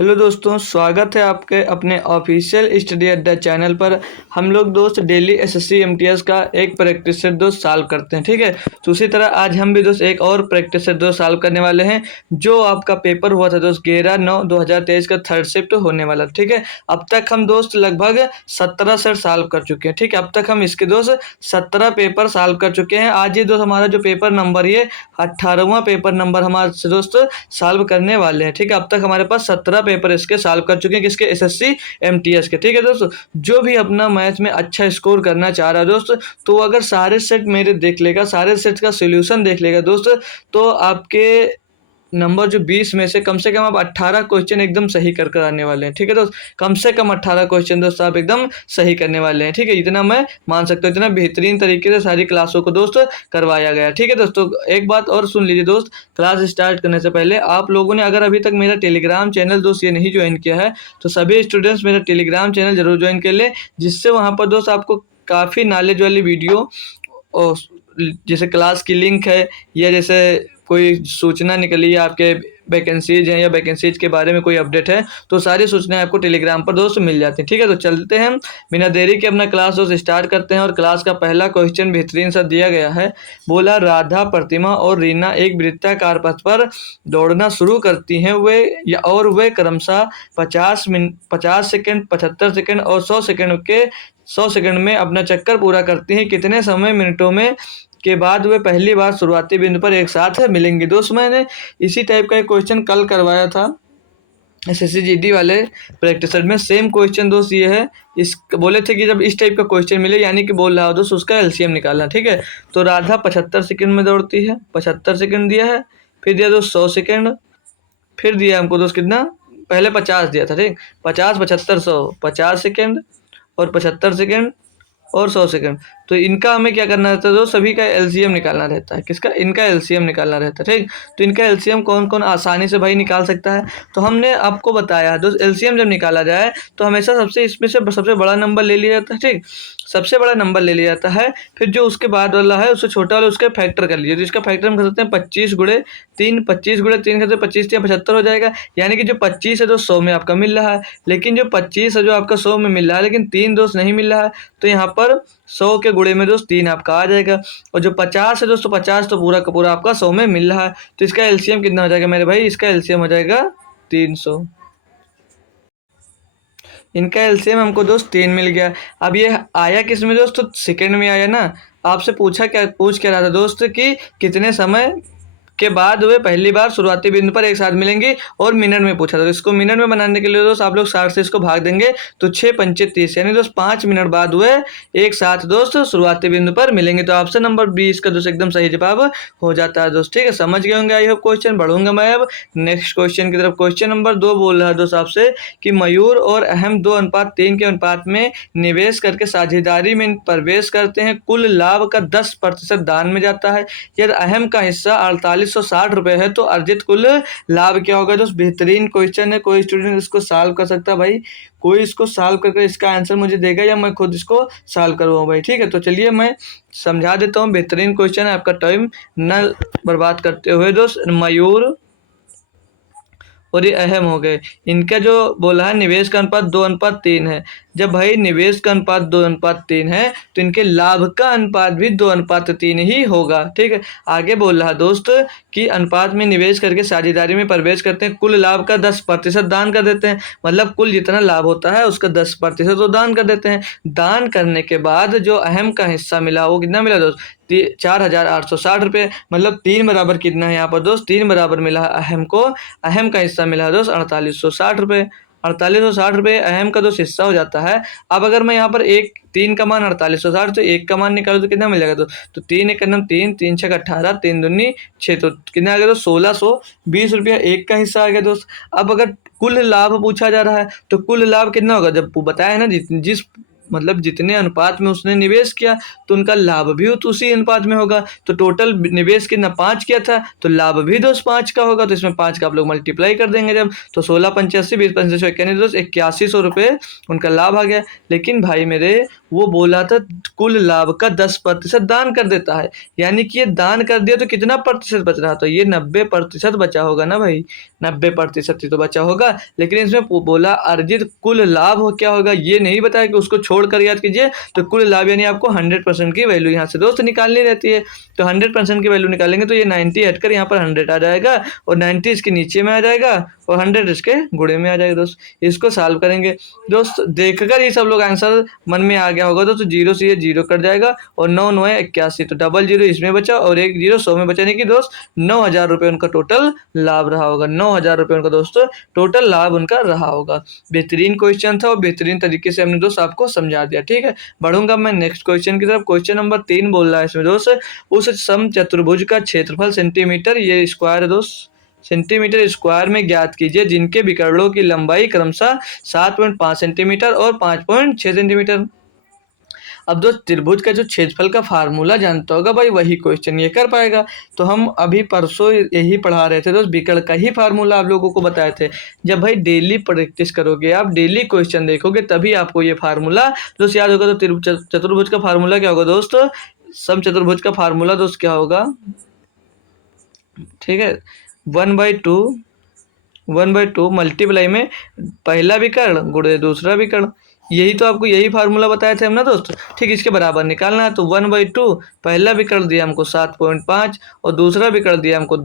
Hello दोस्तों, स्वागत है आपके अपने ऑफिशियल स्टडी अड्डा चैनल पर। हम लोग दोस्त डेली एसएससी एमटीएस का एक प्रैक्टिस सेट दोस्त सॉल्व करते हैं, ठीक है। तो उसी तरह आज हम भी दोस्त एक और प्रैक्टिस सेट दोस्त सॉल्व करने वाले हैं। जो आपका पेपर हुआ था दोस्त 11/9/2023 का थर्ड शिफ्ट होने वाला, ठीक है। अब तक हम दोस्त लगभग 17 सेट सॉल्व कर चुके हैं, ठीक है। अब तक हम इसके दोस्त 17 पेपर सॉल्व कर चुके हैं। आज ये दोस्त हमारा जो पेपर नंबर ये 18वां पेपर नंबर हमारे से दोस्त सॉल्व करने वाले हैं, ठीक है। अब तक हमारे पास 17 पेपर इसके सॉल्व कर चुके हैं, किसके, एसएससी एमटीएस के, ठीक है दोस्तों। जो भी अपना मैथ में अच्छा स्कोर करना चाह रहा है दोस्त, तो अगर सारे सेट मेरे देख लेगा, सारे सेट का सोल्यूशन देख लेगा दोस्त, तो आपके नंबर जो 20 में से कम आप 18 क्वेश्चन एकदम सही कर कर आने वाले हैं, ठीक है दोस्त। कम से कम 18 क्वेश्चन दोस्त आप एकदम सही करने वाले हैं, ठीक है। इतना मैं मान सकता हूँ, इतना बेहतरीन तरीके से सारी क्लासों को दोस्त करवाया गया, ठीक है दोस्तों। एक बात और सुन लीजिए दोस्त, क्लास स्टार्ट करने से पहले आप लोगों ने अगर अभी तक मेरा टेलीग्राम चैनल दोस्त ये नहीं ज्वाइन किया है, तो सभी स्टूडेंट्स मेरा टेलीग्राम चैनल जरूर ज्वाइन कर ले, जिससे वहाँ पर दोस्त आपको काफ़ी नॉलेज वाली वीडियो और जैसे क्लास की लिंक है, या जैसे कोई सूचना निकली है आपके वैकेंसीज हैं या वैकेंसीज के बारे में कोई अपडेट है, तो सारी सूचनाएं आपको टेलीग्राम पर दोस्त मिल जाती हैं, ठीक है। तो चलते हैं बिना देरी के अपना क्लास दोस्त स्टार्ट करते हैं। और क्लास का पहला क्वेश्चन बेहतरीन सा दिया गया है। बोला, राधा, प्रतिमा और रीना एक वृत्ताकार पथ पर दौड़ना शुरू करती हैं, वे क्रमशः 50 सेकंड, 75 सेकंड और 100 सेकंड में अपना चक्कर पूरा करती हैं। कितने समय मिनटों में के बाद वे पहली बार शुरुआती बिंदु पर एक साथ मिलेंगी। दोस्त मैंने इसी टाइप का एक क्वेश्चन कल करवाया था एसएससी जीडी वाले प्रैक्टिस सेट में। सेम क्वेश्चन दोस्त ये है। इस बोले थे कि जब इस टाइप का क्वेश्चन मिले, यानी कि बोल रहा हो दोस्त, उसका एलसीएम निकालना, ठीक है। तो राधा 75 सेकंड में दौड़ती है, 75 सेकंड दिया है। फिर दिया दोस्त 100 सेकंड। फिर दिया हमको दोस्त कितना, पहले 50 दिया था, ठीक। 50, 75, 100, 50 सेकंड और 75 सेकंड और 100 सेकंड। तो इनका हमें क्या करना रहता है दोस्त, सभी का एलसीएम निकालना रहता है। किसका, इनका एलसीएम निकालना रहता है, ठीक। तो इनका एलसीएम कौन कौन आसानी से भाई निकाल सकता है, तो हमने आपको बताया दोस्त, एलसीएम जब निकाला जाए तो हमेशा इसमें से सबसे बड़ा नंबर ले लिया जाता है, ठीक। सबसे बड़ा नंबर ले लिया जाता है। फिर जो उसके बाद वाला है उससे छोटा वाला उसके फैक्टर कर लीजिए। तो इसका फैक्टर हम कर सकते हैं 25 × 3, 25 × 3 करते 25 या 75 हो जाएगा। यानी कि जो 25 है जो 100 में आपका मिल रहा है, लेकिन जो 25 है जो आपका 100 में मिल रहा है, लेकिन 3 दोस्त नहीं मिल रहा है, तो यहाँ पर 100 के गुणे में दोस्त 3 आपका आ जाएगा। और जो 50 है दोस्तों, 50 तो पूरा का पूरा आपका 100 में मिल रहा है। तो इसका एलसीएम कितना हो जाएगा मेरे भाई, इसका एलसीएम हो जाएगा 300। इनका एलसीएम हमको दोस्त 3 मिल गया। अब ये आया किस में दोस्त, तो सेकंड में आया ना। आपसे पूछ क्या रहा था दोस्त कि कितने समय के बाद वे पहली बार शुरुआती बिंदु पर एक साथ मिलेंगी, और मिनट में पूछा था। तो इसको मिनट में बनाने के लिए दोस्त आप लोग 60 से इसको भाग देंगे, तो 6 पंचे 30, यानी दोस्त 5 मिनट बाद वे एक साथ दोस्त शुरुआती बिंदु पर मिलेंगे। तो ऑप्शन नंबर 20 का दोस्त एकदम सही जवाब हो जाता है दोस्त, ठीक है। समझ गए होंगे आई होप क्वेश्चन। बढ़ूंगा मैं अब नेक्स्ट क्वेश्चन की तरफ। क्वेश्चन नंबर 2 बोल रहा है दोस्त आपसे कि मयूर और अहम 2:3 के अनुपात में निवेश करके साझेदारी में प्रवेश करते हैं। कुल लाभ का 10% दान में जाता है। यदि अहम का हिस्सा 4860 रुपए है, तो अर्जित कुल लाभ क्या होगा दोस्त। बेहतरीन क्वेश्चन है, कोई स्टूडेंट इसको सॉल्व कर सकता है भाई। कोई इसको सॉल्व करके इसका आंसर मुझे देगा, या मैं खुद इसको सॉल्व करूँगा भाई, ठीक है। तो चलिए मैं समझा देता हूँ। बेहतरीन क्वेश्चन है, आपका टाइम न बर्बाद करते हुए दोस्त। मयूर और ये अहम हो गए, इनका जो बोला है निवेश का अनुपात 2:3 है। जब भाई निवेश का अनुपात 2:3 है, तो इनके लाभ का अनुपात भी 2:3 ही होगा, ठीक है। आगे बोल रहा दोस्त कि अनुपात में निवेश करके साझेदारी में प्रवेश करते हैं। कुल लाभ का 10% दान कर देते हैं, मतलब कुल जितना लाभ होता है उसका 10% तो दान कर देते हैं। दान करने के बाद जो अहम का हिस्सा मिला वो कितना मिला दोस्त, 4860 रुपये। मतलब 3 बराबर कितना है यहाँ पर दोस्त, 3 बराबर मिला है अहम को। अहम का हिस्सा मिला है दोस्त 4860 रुपये। 4860 रुपये अहम का दोस्त हिस्सा हो जाता है। अब अगर मैं यहाँ पर 3 का मान 4860, तो 1 का मान निकालूँ तो कितना मिल जाएगा दोस्त, तो 3 × 3, 3 × 6 = 18, 3 दूनी 6, तो कितना आ गया दोस्त 1620 रुपया 1 का हिस्सा आ गया दोस्त। अब अगर कुल लाभ पूछा जा रहा है, तो कुल लाभ कितना होगा, जब बताया है ना जिस मतलब जितने अनुपात में उसने निवेश किया तो उनका लाभ भी उसी अनुपात में होगा। तो टोटल निवेश कितना 5 किया था तो लाभ भी दोस्त 5 का होगा। तो इसमें 5 का आप लोग मल्टीप्लाई कर देंगे जब, तो 16 × 85 20 × 5 दोस्त 8100 रुपये उनका लाभ आ गया। लेकिन भाई मेरे वो बोला था कुल लाभ का 10% दान कर देता है, यानी कि ये दान कर दिया तो कितना प्रतिशत बच रहा, तो ये 90% बचा होगा ना भाई, 90% ही तो बचा होगा। लेकिन इसमें बोला अर्जित कुल लाभ हो क्या होगा, ये नहीं बताया कि उसको छोड़कर याद कीजिए। तो कुल लाभ यानी आपको 100% की वैल्यू यहाँ से दोस्त निकालनी रहती है। तो 100% की वैल्यू निकालेंगे तो ये 90 हटकर यहाँ पर 100 आ जाएगा और 90 इसके नीचे में आ जाएगा और 100 इसके गुणे में आ जाएगा दोस्त। इसको सॉल्व करेंगे दोस्त, देखकर ही सब लोग आंसर मन में आ गया होगा दोस्त। 0 से ये 0 कट जाएगा और 9 9 81, तो डबल 0 इसमें बचा और एक 0 100 में बचा, नहीं कि दोस्त 9000 रुपये उनका टोटल लाभ रहा होगा। 9000 रुपये उनका दोस्त टोटल लाभ उनका रहा होगा। बेहतरीन क्वेश्चन था और बेहतरीन तरीके से हमने दोस्त आपको समझा दिया। ठीक है, बढ़ूंगा मैं नेक्स्ट क्वेश्चन की तरफ। क्वेश्चन नंबर 3 बोल रहा है इसमें दोस्त, उस समचतुर्भुज का क्षेत्रफल सेंटीमीटर, ये स्क्वायर है दोस्त, सेंटीमीटर स्क्वायर में ज्ञात कीजिए जिनके विकर्णों की लंबाई क्रमशः 7.5 सेंटीमीटर और 5.6 सेंटीमीटर। अब दोस्त त्रिभुज का जो क्षेत्रफल का फार्मूला जानता होगा भाई वही क्वेश्चन ये कर पाएगा। तो हम अभी परसों यही पढ़ा रहे थे दोस्त, विकर्ण का ही फार्मूला आप लोगों को बताए थे। जब भाई डेली प्रैक्टिस करोगे, आप डेली क्वेश्चन देखोगे, तभी आपको ये फार्मूला दोस्त याद होगा। तो चतुर्भुज का फार्मूला क्या होगा दोस्त, समचतुर्भुज का फार्मूला दोस्त क्या होगा, ठीक है, 1/2 मल्टीप्लाई में पहला विकर्ण गुणे दूसरा विकर्ण, यही तो आपको यही फार्मूला बताए थे हम ना दोस्त। ठीक, इसके बराबर निकालना है। तो 1/2 पहला विकर्ण दिया हमको 7.5 और दूसरा विकर्ण दिया हमको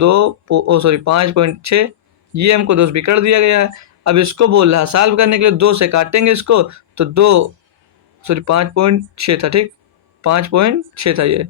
5.6, ये हमको दोस्त विकर्ण दिया गया है। अब इसको बोल रहा है सॉल्व करने के लिए 2 से काटेंगे इसको, तो 5.6 था, ठीक 5.6 था, ये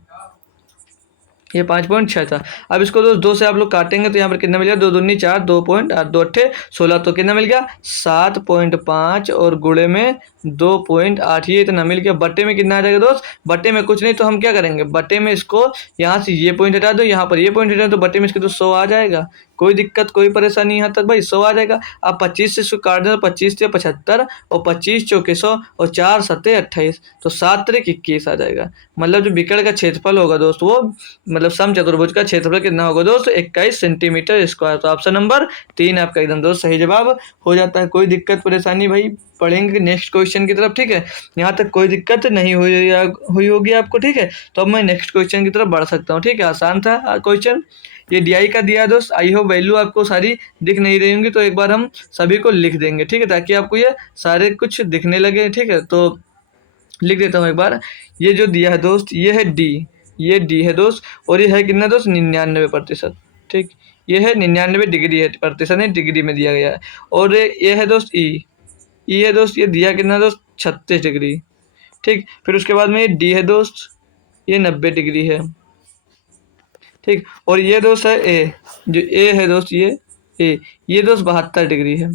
5.6 था। अब इसको दोस्त 2 से आप लोग काटेंगे तो यहाँ पर कितना मिल गया, 2 दूनी 4, 2.8, 2 अट्ठे 16, तो कितना मिल गया 7.5 और गुणे में 2.8, ये इतना मिल गया। बट्टे में कितना आ जाएगा दोस्त, बट्टे में कुछ नहीं, तो हम क्या करेंगे, बट्टे में इसको यहाँ से ये पॉइंट हटा दो, यहाँ पर ये पॉइंट हटा दो, तो बट्टे में इसके तो 100 आ जाएगा। कोई दिक्कत कोई परेशानी यहाँ तक भाई, 100 आ जाएगा। अब 25 से इसको काट दें तो 25 से 75 और 25 चौके 100 और 4 सत्ते 28, तो 7 त्रिक 21 आ जाएगा। मतलब जो विकर्ण का क्षेत्रफल होगा दोस्त वो, मतलब समचतुर्भुज का क्षेत्रफल कितना होगा दोस्त, 21 सेंटीमीटर स्क्वायर। तो ऑप्शन नंबर 3 आपका एकदम दोस्त सही जवाब हो जाता है। कोई दिक्कत परेशानी भाई, पढ़ेंगे नेक्स्ट क्वेश्चन की तरफ। ठीक है, यहाँ तक कोई दिक्कत नहीं हुई होगी आपको। ठीक है, तो अब मैं नेक्स्ट क्वेश्चन की तरफ बढ़ सकता हूँ। ठीक है, आसान था क्वेश्चन, ये DI का दिया है दोस्त। आई होप वैल्यू आपको सारी दिख नहीं रही होंगी, तो एक बार हम सभी को लिख देंगे। ठीक है, ताकि आपको ये सारे कुछ दिखने लगे। ठीक है, तो लिख देता हूँ एक बार। ये जो दिया है दोस्त, ये है D, ये D है दोस्त, और ये है कितना दोस्त 99%। ठीक, ये है 99 डिग्री है, प्रतिशत नहीं डिग्री में दिया गया है। और ये है दोस्त E है दोस्त, ये दिया कितना दोस्त 36 डिग्री। ठीक, फिर उसके बाद में ये D है दोस्त, ये 90 डिग्री है। ठीक, और ये दोस्त है A, जो A है दोस्त, ये दोस्त 72 डिग्री है,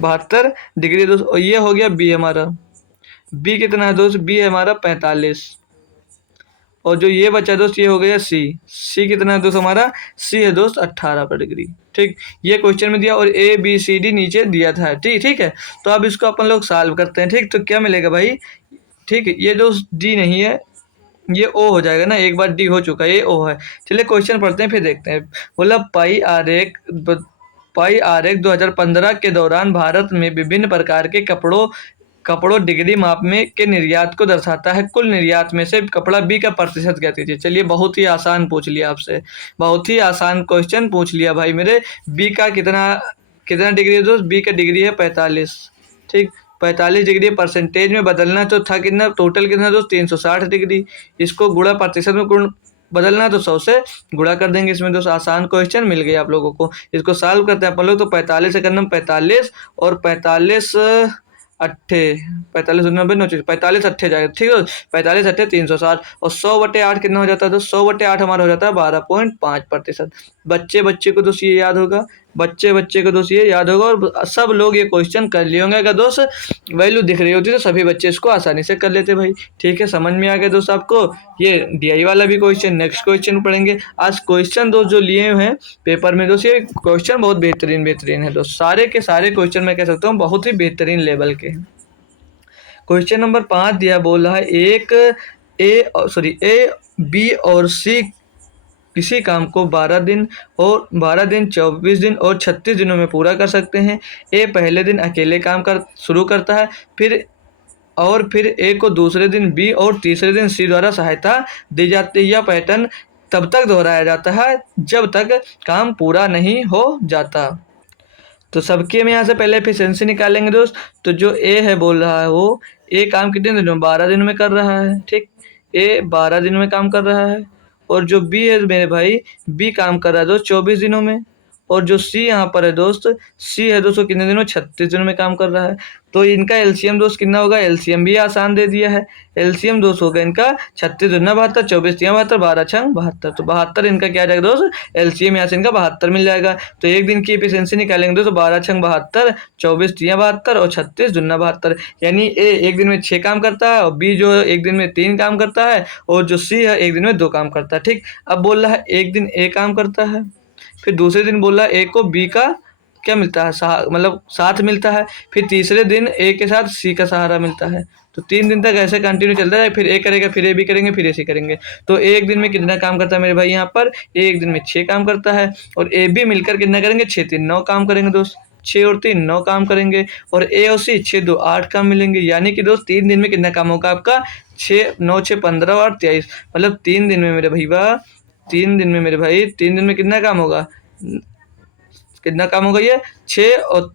72 डिग्री दोस्त। और ये हो गया B हमारा, B कितना है दोस्त, B है हमारा 45। और जो ये बचा दोस्त ये हो गया C कितना है दोस्त हमारा, C है दोस्त 18 डिग्री। ठीक, ये क्वेश्चन में दिया और ABCD नीचे दिया था। ठीक है, तो अब इसको अपन लोग सॉल्व करते हैं। ठीक, तो क्या मिलेगा भाई, ठीक है, ये दोस्त D नहीं है, ये O हो जाएगा ना, एक बार D हो चुका है, ये O है। चलिए क्वेश्चन पढ़ते हैं फिर देखते हैं। बोला पाई आरेख 2015 के दौरान भारत में विभिन्न प्रकार के कपड़ों डिग्री माप में के निर्यात को दर्शाता है। कुल निर्यात में से कपड़ा B का प्रतिशत क्या दीजिए। चलिए बहुत ही आसान पूछ लिया आपसे, बहुत ही आसान क्वेश्चन पूछ लिया भाई मेरे। B का कितना डिग्री है दोस्त, B का डिग्री है 45। ठीक, 45 डिग्री परसेंटेज में बदलना तो था कितना, टोटल कितना दोस्त 360 डिग्री। इसको गुणा प्रतिशत में बदलना है तो 100 से गुणा कर देंगे। इसमें दोस्त आसान क्वेश्चन मिल गया आप लोगों को। इसको सॉल्व करते हैं अपन लोग। तो 45 से करना 45 और 45 अट्ठे 45 90 9 45 अट्ठे जाएगा। ठीक है, 45 अट्ठे 360 और 100/8 कितना हो जाता है, तो 100/8 हमारा हो जाता है 12.5%। बच्चे को दोस्त ये याद होगा, बच्चे को दोस्त ये याद होगा। और सब लोग ये क्वेश्चन कर लिए होंगे। अगर दोस्त वैल्यू दिख रही होती तो सभी बच्चे इसको आसानी से कर लेते भाई। ठीक है, समझ में आ गया दोस्त आपको। ये DI वाला भी क्वेश्चन, नेक्स्ट क्वेश्चन पढ़ेंगे। आज क्वेश्चन दोस्त जो लिए हुए हैं पेपर में दोस्त, ये क्वेश्चन बहुत बेहतरीन है दोस्त। सारे के सारे क्वेश्चन मैं कह सकता हूँ बहुत ही बेहतरीन लेवल के हैं। क्वेश्चन नंबर 5 दिया, बोल रहा है ए बी और सी किसी काम को 12 दिन 24 दिन और 36 दिनों में पूरा कर सकते हैं। ए पहले दिन अकेले काम कर शुरू करता है, फिर ए को दूसरे दिन बी और तीसरे दिन सी द्वारा सहायता दी जाती है। यह पैटर्न तब तक दोहराया जाता है जब तक काम पूरा नहीं हो जाता। तो सबके हम यहाँ से पहले एफिशिएंसी निकालेंगे दोस्त। तो जो ए है बोल रहा है वो ए काम कितने दिनों में, 12 दिन में कर रहा है। ठीक, ए 12 दिन में काम कर रहा है। और जो बी है मेरे भाई, बी काम कर रहा है दोस्त 24 दिनों में। और जो सी यहाँ पर है दोस्त, सी है दोस्तों कितने दिनों, 36 दिनों में काम कर रहा है। तो इनका एलसीएम दोस्त कितना होगा, एलसीएम भी आसान दे दिया है। एलसीएम दोस्त होगा इनका 36 दूना 72, 24 तिया 72, 12 छंग 72। तो 72 इनका क्या आ जाएगा दोस्त, एलसीएम यहाँ से इनका 72 मिल जाएगा। तो एक दिन की एफिशिएंसी निकालेंगे दोस्त, 12 छंग 72, 24 तिया 72 और 36 दूना 72। यानी ए एक दिन में 6 काम करता है और बी जो है एक दिन में 3 काम करता है और जो सी है एक दिन में 2 काम करता है। ठीक, अब बोल रहा है एक दिन ए काम करता है, फिर दूसरे दिन बोल रहा है ए को बी का क्या मिलता है, मतलब साथ मिलता है। फिर तीसरे दिन ए के साथ सी का सहारा मिलता है। तो 3 दिन तक ऐसे कंटिन्यू चलता है, फिर ए करेगा, फिर ए बी करेंगे, फिर ए सी करेंगे। तो ए एक दिन में कितना काम करता है मेरे भाई, यहाँ पर ए एक दिन में 6 काम करता है और ए बी मिलकर कितना करेंगे, 6 3 9 काम करेंगे दोस्त। 6 और 3 9 काम करेंगे और ए और सी 6 2 8 काम मिलेंगे। यानी कि दोस्त 3 दिन में कितना काम होगा आपका, 6 9 6 15 और 23, मतलब 3 दिन में मेरे भैया, 3 दिन में मेरे भाई, 3 दिन में कितना काम होगा, कितना काम होगा ये, 6 और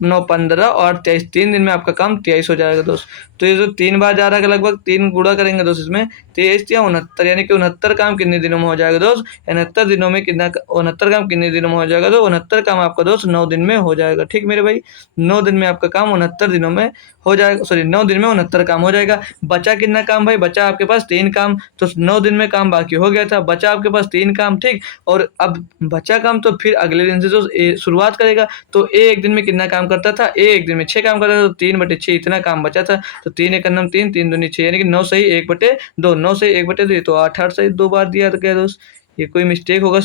9 15 और 23, 3 दिन में आपका काम 23 हो जाएगा दोस्त। तो ये जो 3 बार जा रहा है, लगभग 3 गुणा करेंगे दोस्त इसमें, 23 या 69, यानी कि 69 काम कितने दिनों में हो जाएगा दोस्त, 69 दिनों में कितना, 69 काम कितने दिनों में हो जाएगा, तो 69 काम आपका दोस्त 9 दिन में हो जाएगा। ठीक मेरे भाई, 9 दिन में आपका काम 69 दिनों में हो जाएगा, 9 दिन में 69 काम हो जाएगा। बचा कितना काम भाई, बचा आपके पास 3 काम। तो 9 दिन में काम बाकी हो गया था, बचा आपके पास 3 काम। ठीक, और अब बचा काम तो फिर अगले दिन से जो शुरुआत करेगा। तो ए एक दिन में कितना काम करता था, ए एक दिन में 6 काम करता था, तो 3/6 इतना काम बचा था। तो 3 एक अन्नम 3 3 दूनी 6, यानी कि 9 सही 1/2, 9 से 1/2, तो 8 8 सही 2 बार दिया था क्या दोस्त, ये कोई मिस्टेक होगा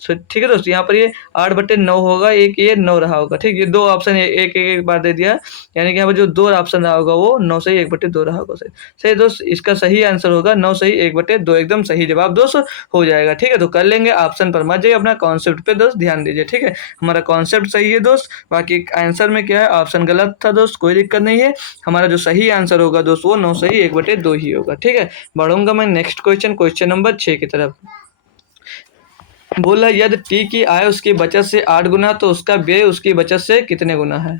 ठीक है दोस्त। यहाँ पर ये 8/9 होगा, एक ये 9 रहा होगा। ठीक, ये 2 ऑप्शन एक बार दे दिया, यानी कि यहाँ पर जो 2 ऑप्शन रहा होगा वो 9 सही 1/2 रहा होगा। सही दोस्त, इसका सही आंसर होगा 9 सही 1/2, एकदम सही जवाब दोस्त हो जाएगा। ठीक है, तो कर लेंगे, ऑप्शन पर मत जाइए, अपना कॉन्सेप्ट पे दोस्त ध्यान दीजिए। ठीक है, हमारा कॉन्सेप्ट सही है दोस्त, बाकी आंसर में क्या है, ऑप्शन गलत था दोस्त, कोई दिक्कत नहीं है। हमारा जो सही आंसर होगा दोस्त वो 9 सही 1/2 ही होगा। ठीक है, बढ़ूंगा मैं नेक्स्ट क्वेश्चन नंबर 6 की तरफ। बोला यदि टी की आय उसकी बचत से 8 गुना तो उसका व्यय उसकी बचत से कितने गुना है।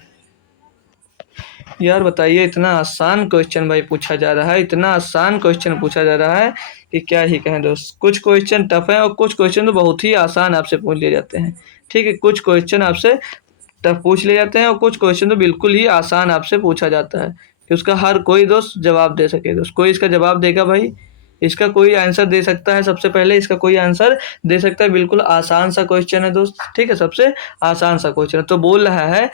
यार बताइए, इतना आसान क्वेश्चन भाई पूछा जा रहा है, इतना आसान क्वेश्चन पूछा जा रहा है कि क्या ही कहें दोस्त। कुछ क्वेश्चन टफ है और कुछ क्वेश्चन तो बहुत ही आसान आपसे पूछ लिए जाते हैं। ठीक है, कुछ क्वेश्चन आपसे टफ पूछ लिए जाते हैं और कुछ क्वेश्चन तो बिल्कुल ही आसान आपसे पूछा जाता है कि उसका हर कोई दोस्त जवाब दे सके। दोस्त कोई इसका जवाब देगा भाई, इसका कोई आंसर दे सकता है, सबसे पहले इसका कोई आंसर दे सकता है। बिल्कुल आसान सा क्वेश्चन है दोस्त। ठीक है, सबसे आसान सा क्वेश्चन है। तो बोल रहा है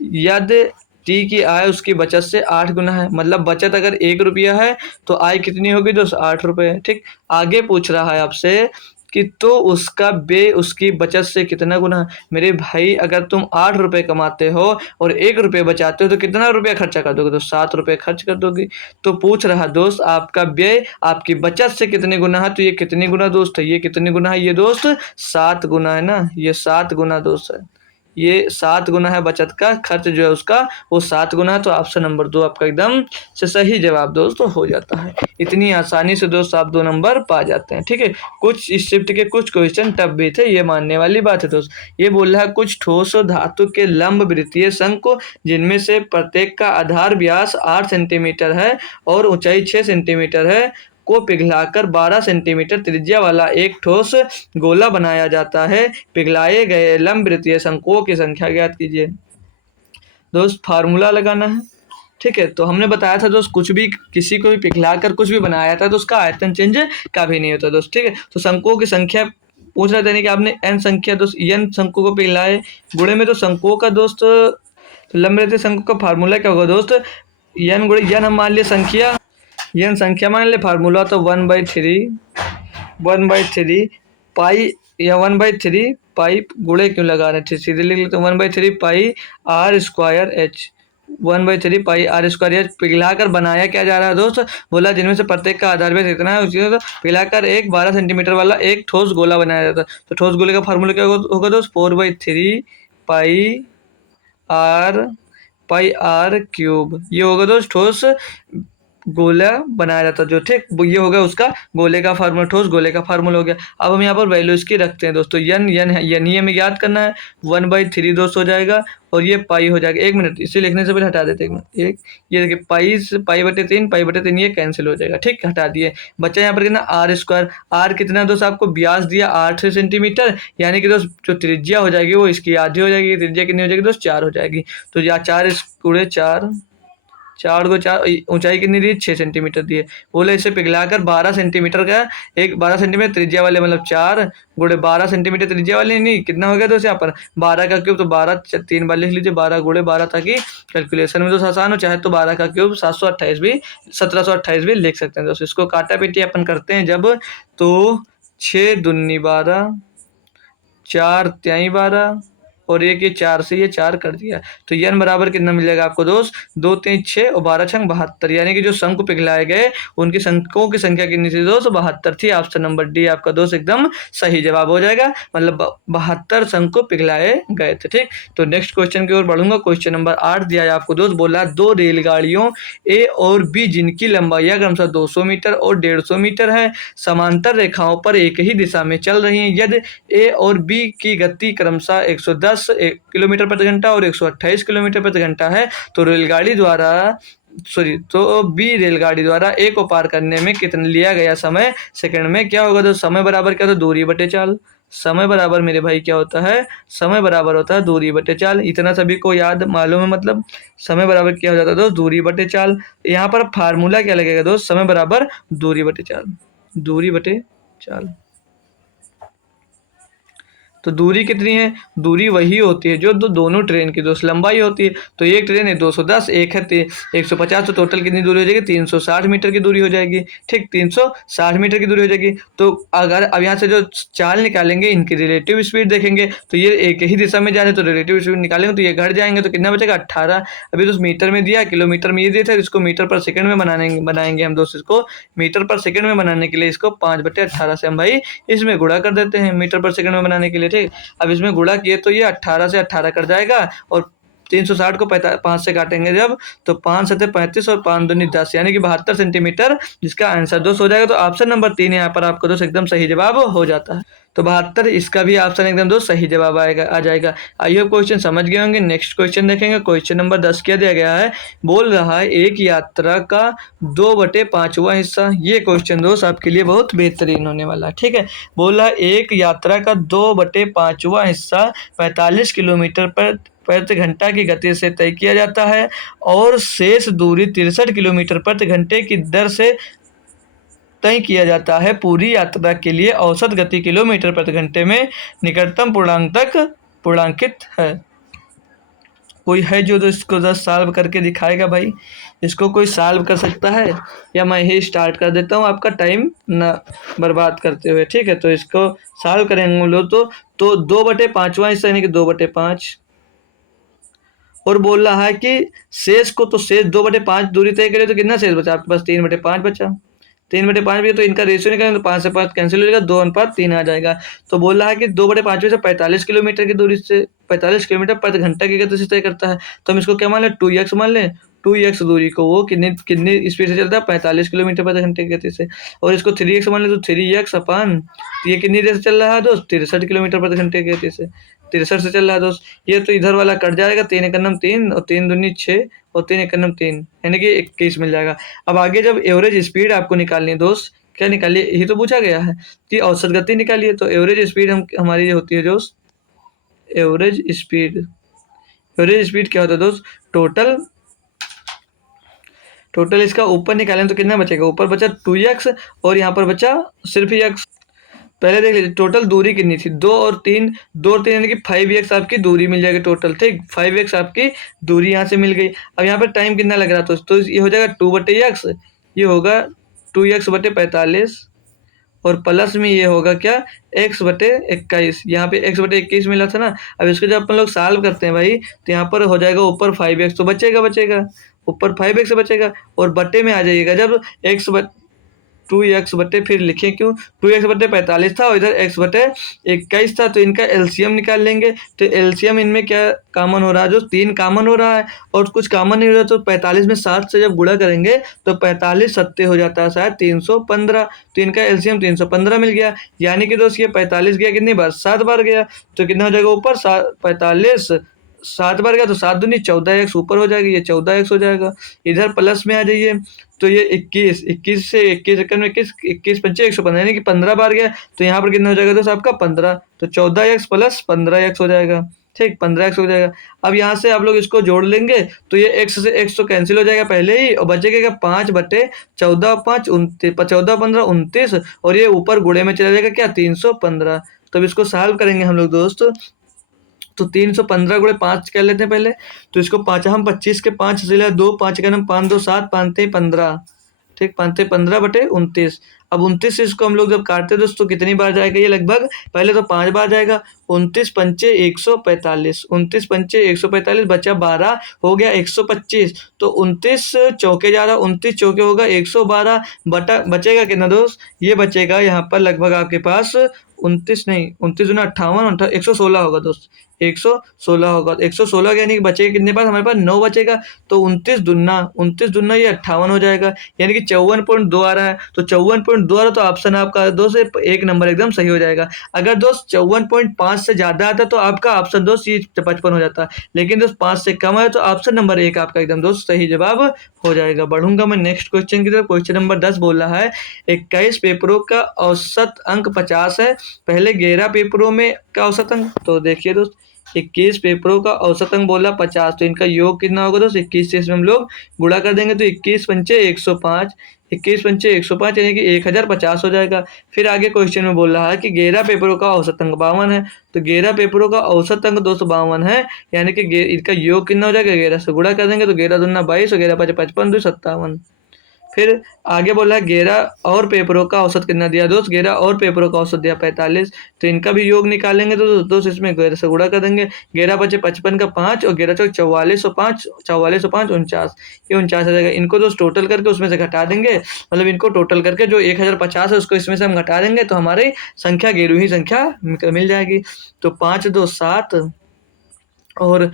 यदि टी की आय उसकी बचत से 8 गुना है, मतलब बचत अगर 1 रुपया है तो आय कितनी होगी दोस्त, 8 रुपये। ठीक, आगे पूछ रहा है आपसे कि तो उसका व्यय उसकी बचत से कितना गुना है। मेरे भाई अगर तुम 8 रुपये कमाते हो और 1 रुपये बचाते हो तो कितना रुपया खर्चा कर दोगे, तो 7 रुपये खर्च कर दोगे। तो पूछ रहा दोस्त आपका व्यय आपकी बचत से कितने गुना है, तो ये कितनी गुना दोस्त है, ये कितनी गुना है, ये दोस्त 7 गुना है ना, ये 7 गुना दोस्त है, ये 7 गुना है बचत का खर्च जो है उसका, वो 7 गुना है। तो ऑप्शन नंबर 2 आपका एकदम से सही जवाब दोस्त हो जाता है। इतनी आसानी से दोस्त आप 2 नंबर पा जाते हैं। ठीक है, कुछ इस शिफ्ट के कुछ क्वेश्चन टफ भी थे, ये मानने वाली बात है दोस्त। ये बोल रहा है कुछ ठोस धातु के लंब वृत्तीय शंकु जिनमें से प्रत्येक का आधार व्यास 8 सेंटीमीटर है और ऊंचाई 6 सेंटीमीटर है को पिघलाकर 12 सेंटीमीटर त्रिज्या वाला एक ठोस गोला बनाया जाता है। पिघलाए गए लंब वृत्तीय शंकुओं की संख्या ज्ञात कीजिए। दोस्त फार्मूला लगाना है। ठीक है, तो हमने बताया था दोस्त कुछ भी किसी को भी पिघलाकर कुछ भी बनाया था तो उसका आयतन चेंज कभी नहीं होता दोस्त। ठीक है, तो शंकुओं की संख्या पूछ रहे थे कि आपने n संख्या दोस्त n शंकु को पिघलाए गुणे में, तो शंकुओं का दोस्त तो लंब वृत्तीय शंकु का फार्मूला क्या होगा दोस्त, n गुणे n हम मान लिया संख्या, n संख्या मान ले, फार्मूला तो 1/3 पाई या 1/3 पाई गुणे क्यों लगा रहे थे, सीधे लिख लेते 1/3 pi r² h 1/3 pi R square. यह पिघलाकर बनाया क्या जा रहा है दोस्त, बोला जिनमें से प्रत्येक का आधार बेस इतना है, उसी से पिघलाकर एक 12 सेंटीमीटर वाला एक ठोस गोला बनाया जाता है। तो ठोस गोले का फार्मूला क्या होगा दोस्त, 4/3 पाई आर क्यूब। ये होगा दोस्त ठोस गोला बनाया जाता है जो, ठीक। ये होगा उसका गोले का फार्मूला, ठोस गोले का फार्मूला हो गया। अब हम यहाँ पर वैल्यू इसकी रखते हैं दोस्तों, यन है, यन ही हमें याद करना है। 1/3 दोस्त हो जाएगा और ये पाई हो जाएगा। 1 मिनट, इसे लिखने से पहले हटा देते हैं 1 मिनट। एक ये देखिए पाई/3 ये कैंसिल हो जाएगा, ठीक, हटा दिए। बच्चा यहाँ पर कितना आर स्क्वायर। आर कितना दोस्त आपको व्यास दिया 8 सेंटीमीटर, यानी कि दोस्त जो त्रिज्या हो जाएगी वो इसकी आधी हो जाएगी। त्रिज्या कितनी हो जाएगी दोस्त, 4 हो जाएगी। तो यहाँ 4 गुणे 4, 4 को 4, ऊंचाई कितनी दी 6 सेंटीमीटर दी है। बोले इसे पिघलाकर 12 सेंटीमीटर का एक 12 सेंटीमीटर त्रिज्या वाले, मतलब 4 गुणे 12 सेंटीमीटर त्रिज्या वाले, नहीं कितना हो गया दोस्त यहाँ पर 12 का क्यूब, तो 12 3 बार लिख लीजिए, 12 गुणे 12, ताकि कैलकुलेशन में तो आसान हो। चाहे तो 12 का क्यूब 728 भी 1728 भी लिख सकते हैं दोस्त। इसको काटा पीटी अपन करते हैं जब, तो 6 दूनी 12, 4 त्याई 12 और एक ये 4 से ये 4 कर दिया। तो यन बराबर कितना मिल जाएगा आपको दोस्त, 2 3 6 और 12 छंग 72, यानी कि जो शंकु पिघलाए गए उनकी शंकुओं की संख्या कितनी थी दोस्त, 72 थी। ऑप्शन नंबर डी आपका दोस्त एकदम सही जवाब हो जाएगा, मतलब 72 शंकु पिघलाए गए थे, ठीक। तो नेक्स्ट क्वेश्चन की ओर बढ़ूंगा। क्वेश्चन नंबर 8 दिया है आपको दोस्त, बोला 2 रेलगाड़ियों ए और बी जिनकी लंबाई क्रमशः 200 मीटर और 150 मीटर है, समांतर रेखाओं पर एक ही दिशा में चल रही हैं। यदि ए और बी की गति क्रमशः 110 किलोमीटर प्रति घंटा और 128 किलोमीटर प्रति घंटा है, तो बी रेलगाड़ी द्वारा ए को पार करने में कितना लिया गया समय सेकंड में क्या होगा। तो समय बराबर क्या होता है, दूरी बटे चाल। समय बराबर मेरे भाई क्या होता है, समय बराबर होता है दूरी बटे चाल। इतना सभी को याद मालूम है, मतलब समय बराबर क्या हो जाता है दोस्त, दूरी बटे चाल। यहाँ पर फार्मूला क्या लगेगा दोस्त, समय बराबर दूरी बटे चाल, दूरी बटे चाल। तो दूरी कितनी है, दूरी वही होती है जो दोनों ट्रेन की दोस्त लंबाई होती है। तो एक ट्रेन है 210, एक है 150, तो टोटल कितनी दूरी हो जाएगी, 360 मीटर की दूरी हो जाएगी, ठीक, 360 मीटर की दूरी हो जाएगी। तो अगर अब यहाँ से जो चाल निकालेंगे इनकी रिलेटिव स्पीड देखेंगे, तो ये एक ही दिशा में जा रहे हैं, तो रिलेटिव स्पीड निकालेंगे तो ये घट जाएंगे, तो कितना बचेगा 18। अभी तो मीटर में दिया, किलोमीटर में ये दिया था, इसको मीटर पर सेकंड में बनाएंगे हम दोस्त। इसको मीटर पर सेकंड में बनाने के लिए इसको 5/18 से हम भाई इसमें गुणा कर देते हैं मीटर पर सेकंड में बनाने के लिए, ठीक। अब इसमें गुणा किए तो ये 18 से 18 कट जाएगा और 360 को 5 से काटेंगे जब, तो 5 7 35 और 5 दूनी 10, यानी कि 72 सेंटीमीटर, जिसका आंसर दोस्त हो जाएगा। तो ऑप्शन नंबर 3 यहाँ पर आपको दोस्त एकदम सही जवाब हो जाता है। तो 72 इसका भी ऑप्शन एकदम दोस्त सही जवाब आ जाएगा। आई होप क्वेश्चन समझ गए होंगे। नेक्स्ट क्वेश्चन देखेंगे। क्वेश्चन नंबर 10 क्या दिया गया है, बोल रहा है एक यात्रा का 2/5वां हिस्सा। ये क्वेश्चन दोस्त आपके लिए बहुत बेहतरीन होने वाला है, ठीक है। बोल रहा है एक यात्रा का 2/5वां हिस्सा 45 किलोमीटर प्रति घंटा की गति से तय किया जाता है और शेष दूरी 63 किलोमीटर प्रति घंटे की दर से तय किया जाता है। पूरी यात्रा के लिए औसत गति किलोमीटर प्रति घंटे में निकटतम पूर्णांक तक पूर्णांकित है। कोई है जो तो इसको 10 सॉल्व करके दिखाएगा भाई, इसको कोई सॉल्व कर सकता है, या मैं ही स्टार्ट कर देता हूँ आपका टाइम ना बर्बाद करते हुए, ठीक है। तो इसको सॉल्व करेंगे हम लोग तो 2/5वां हिस्सा यानी कि 2/5, और बोल रहा है कि शेष को, तो शेष 2/5 दूरी तय करे तो कितना शेष बचा आपके पास, 3/5 बचा। 3/5 भी है, तो इनका रेशियो निकालेंगे तो 5 से 5 कैंसिल हो जाएगा, 2:3 आ जाएगा। तो बोल रहा है कि 2/5 में से 45 किलोमीटर की दूरी से 45 किलोमीटर प्रति घंटा की गति से तय करता है। तो हम इसको क्या मान लें, 2x मान लें। 2x दूरी को वो कितनी स्पीड से चलता है, 45 किलोमीटर प्रति घंटे की गति से। और इसको 3x मान लें तो 3x अपन ये कितनी देर से चल रहा है दोस्त, 63 किलोमीटर प्रति घंटे की गति से, 63 से चल रहा है दोस्त। ये तो इधर वाला कट जाएगा, 3 एकम 3 और 3 दूनी 6 और 3 एकम 3, यानी कि 21 मिल जाएगा। अब आगे जब एवरेज स्पीड आपको निकालनी है दोस्त, क्या निकालिए, यही तो पूछा गया है कि औसत गति निकालिए। तो एवरेज स्पीड हमारी होती है दोस्त, एवरेज स्पीड क्या होता है दोस्त, टोटल इसका ऊपर निकालें तो कितना बचेगा, ऊपर बचा 2x और यहाँ पर बचा सिर्फ x। पहले देख लीजिए टोटल दूरी कितनी थी, 2 और 3 यानी कि 5x आपकी दूरी मिल जाएगी टोटल, ठीक। 5x आपकी दूरी यहाँ से मिल गई। अब यहाँ पर टाइम कितना लग रहा तो ये हो जाएगा 2/x, ये होगा 2x/45 और प्लस में ये होगा क्या, एक्स बटे 21। यहाँ पे एक्स बटे 21 मिला था ना। अब इसको जब अपन लोग सॉल्व करते हैं भाई, तो यहाँ पर हो जाएगा ऊपर 5x तो बचेगा, ऊपर 5x बचेगा, और बटे में आ जाइएगा जब एक्स 2x बटे, फिर लिखें क्यों, 2x बटे 45 था और इधर x बटे 21 था, तो इनका एलसीएम निकाल लेंगे। तो एलसीएम इनमें क्या कॉमन हो रहा है, जो 3 कॉमन हो रहा है और कुछ कॉमन नहीं हो रहा, तो 45 में 7 से जब गुणा करेंगे तो 45 सत्ते हो जाता है शायद 315। तो इनका एलसीएम 315 मिल गया, यानी कि दोस्त ये 45 गया कितनी बार, 7 बार गया, तो कितना हो जाएगा ऊपर 45 7 बार गया तो 7 दूनी 14x ऊपर हो जाएगी, ये 14x हो जाएगा। इधर प्लस में आ जाइए, तो ये 21 से 21 सेकंड में 21 पंचे 115, यानी कि 15 बार गया, तो यहाँ पर कितना हो जाएगा दोस्त आपका 15, तो 14x प्लस 15x हो जाएगा। ठीक, 15x हो जाएगा। अब यहाँ से आप लोग इसको जोड़ लेंगे, तो ये x से x तो कैंसिल हो जाएगा पहले ही, और बचेगा क्या 5 बटे 14 5 29, 14 15 29, और ये ऊपर गुणे में चला जाएगा क्या 315। तब इसको सॉल्व करेंगे हम लोग दोस्त, तो 315 गुणे 5 कर लेते हैं पहले, तो इसको 5 हम 25 के 5 से 2 5 का 5 2 7 5 15, ठीक, 5 15 बटे 29। अब 29 से इसको हम लोग जब काटते हैं दोस्तों कितनी बार जाएगा ये, लगभग पहले तो 5 बार जाएगा, 29 पंचे 145, 29 पंचे 145 बचा 12, हो गया 125, तो 29 चौके जा रहा, 29 चौके होगा 112, बटा बचेगा कितना दोस्त, ये बचेगा यहाँ पर लगभग आपके पास 29 नहीं, 29 दूना 58, 116 होगा दोस्त, 116 होगा, 116 यानी कि बचेगा कितने पास हमारे पास 9 बचेगा, तो 29 दुना ये 58 हो जाएगा, यानी कि 54.2 आ रहा है, तो 54.2 आ रहा, तो ऑप्शन आपका दोस्त एक नंबर एकदम सही हो जाएगा। अगर दोस्त 54.5 से ज्यादा आता तो आपका ऑप्शन दोस्त ये 55 हो जाता, लेकिन दोस्त 5 से कम है तो ऑप्शन नंबर 1 आपका एकदम दोस्त सही जवाब हो जाएगा। बढ़ूंगा मैं नेक्स्ट क्वेश्चन की तरफ। क्वेश्चन नंबर 10 बोल रहा है 21 पेपरों का औसत अंक 50 है, पहले 11 पेपरों में का औसत अंक, तो देखिए दोस्त 21 पेपरों का औसत अंक बोला 50, तो इनका योग कितना होगा दोस्त 21 से इसमें हम लोग गुणा कर देंगे, तो 21 पंचे 105, 21 पंचे 105 यानी कि 1050 हो जाएगा। फिर आगे क्वेश्चन में बोल रहा है कि 11 पेपरों का औसत अंक 52 है, तो 11 पेपरों का औसत अंक 252 है, यानी कि इनका योग कितना हो जाएगा, 11 से गुणा कर देंगे, तो 11 दूना 22 और 11 5 55 2 57। फिर आगे बोला है 11 और पेपरों का औसत कितना दिया दोस्त, 11 और पेपरों का औसत दिया 45, तो इनका भी योग निकालेंगे, तो दोस्त इसमें 11 से गुणा कर देंगे, 11 बचे 55 का 5 और 11 चौक 44 और 5 49, ये 49 आ जाएगा। इनको दोस्त टोटल करके उसमें से घटा देंगे, मतलब इनको टोटल करके जो 1050 है उसको इसमें से हम घटा देंगे, तो हमारी संख्या 11वीं संख्या मिल जाएगी। तो 5 2 7 और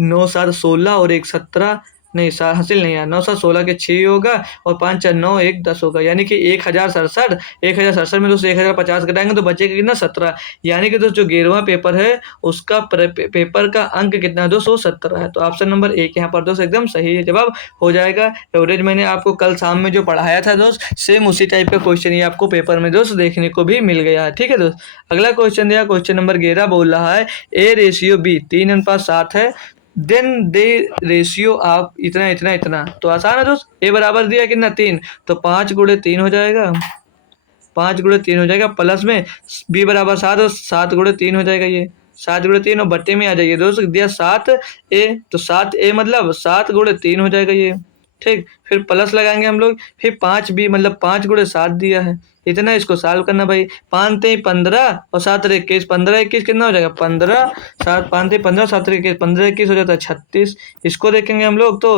9 7 16 और 1 17, नहीं हासिल नहीं है, 9 7 16 के 6 होगा, और 5 4 9 1 10 होगा, यानी कि 1067 में दोस्तों 1050 घटाएंगे तो बचेगा कितना 17, यानी कि दोस्तों जो 11वां पेपर है उसका पेपर का अंक कितना है दोस्तों 17 है, तो ऑप्शन नंबर 1 यहाँ पर दोस्त एकदम सही है जवाब हो जाएगा। एवरेज मैंने आपको कल शाम में जो पढ़ाया था दोस्त, सेम उसी टाइप का क्वेश्चन ही आपको पेपर में दोस्त देखने को भी मिल गया है। ठीक है दोस्त, अगला क्वेश्चन दिया, क्वेश्चन नंबर 11 बोल रहा है A/B 3:7 है, देन दे रेशियो आप इतना इतना इतना, तो आसान है दोस्त, ए बराबर दिया कितना 3, तो 5 गुणे 3 हो जाएगा, 5 गुणे 3 हो जाएगा, प्लस में बी बराबर 7 और 7 गुणे 3 हो जाएगा, ये 7 गुणे 3 और बट्टे में आ जाइए दोस्त, दिया 7A, तो 7A मतलब 7 गुणे 3 हो जाएगा ये, ठीक। फिर प्लस लगाएंगे हम लोग, फिर 5B मतलब 5 गुणे 7 दिया है, इतना इसको सॉल्व करना भाई, 5 3 15 और 7 21, 15 21 कितना हो जाएगा 15, 7 5 3 15 7 21, 15 21 हो जाता है 36। इसको देखेंगे हम लोग तो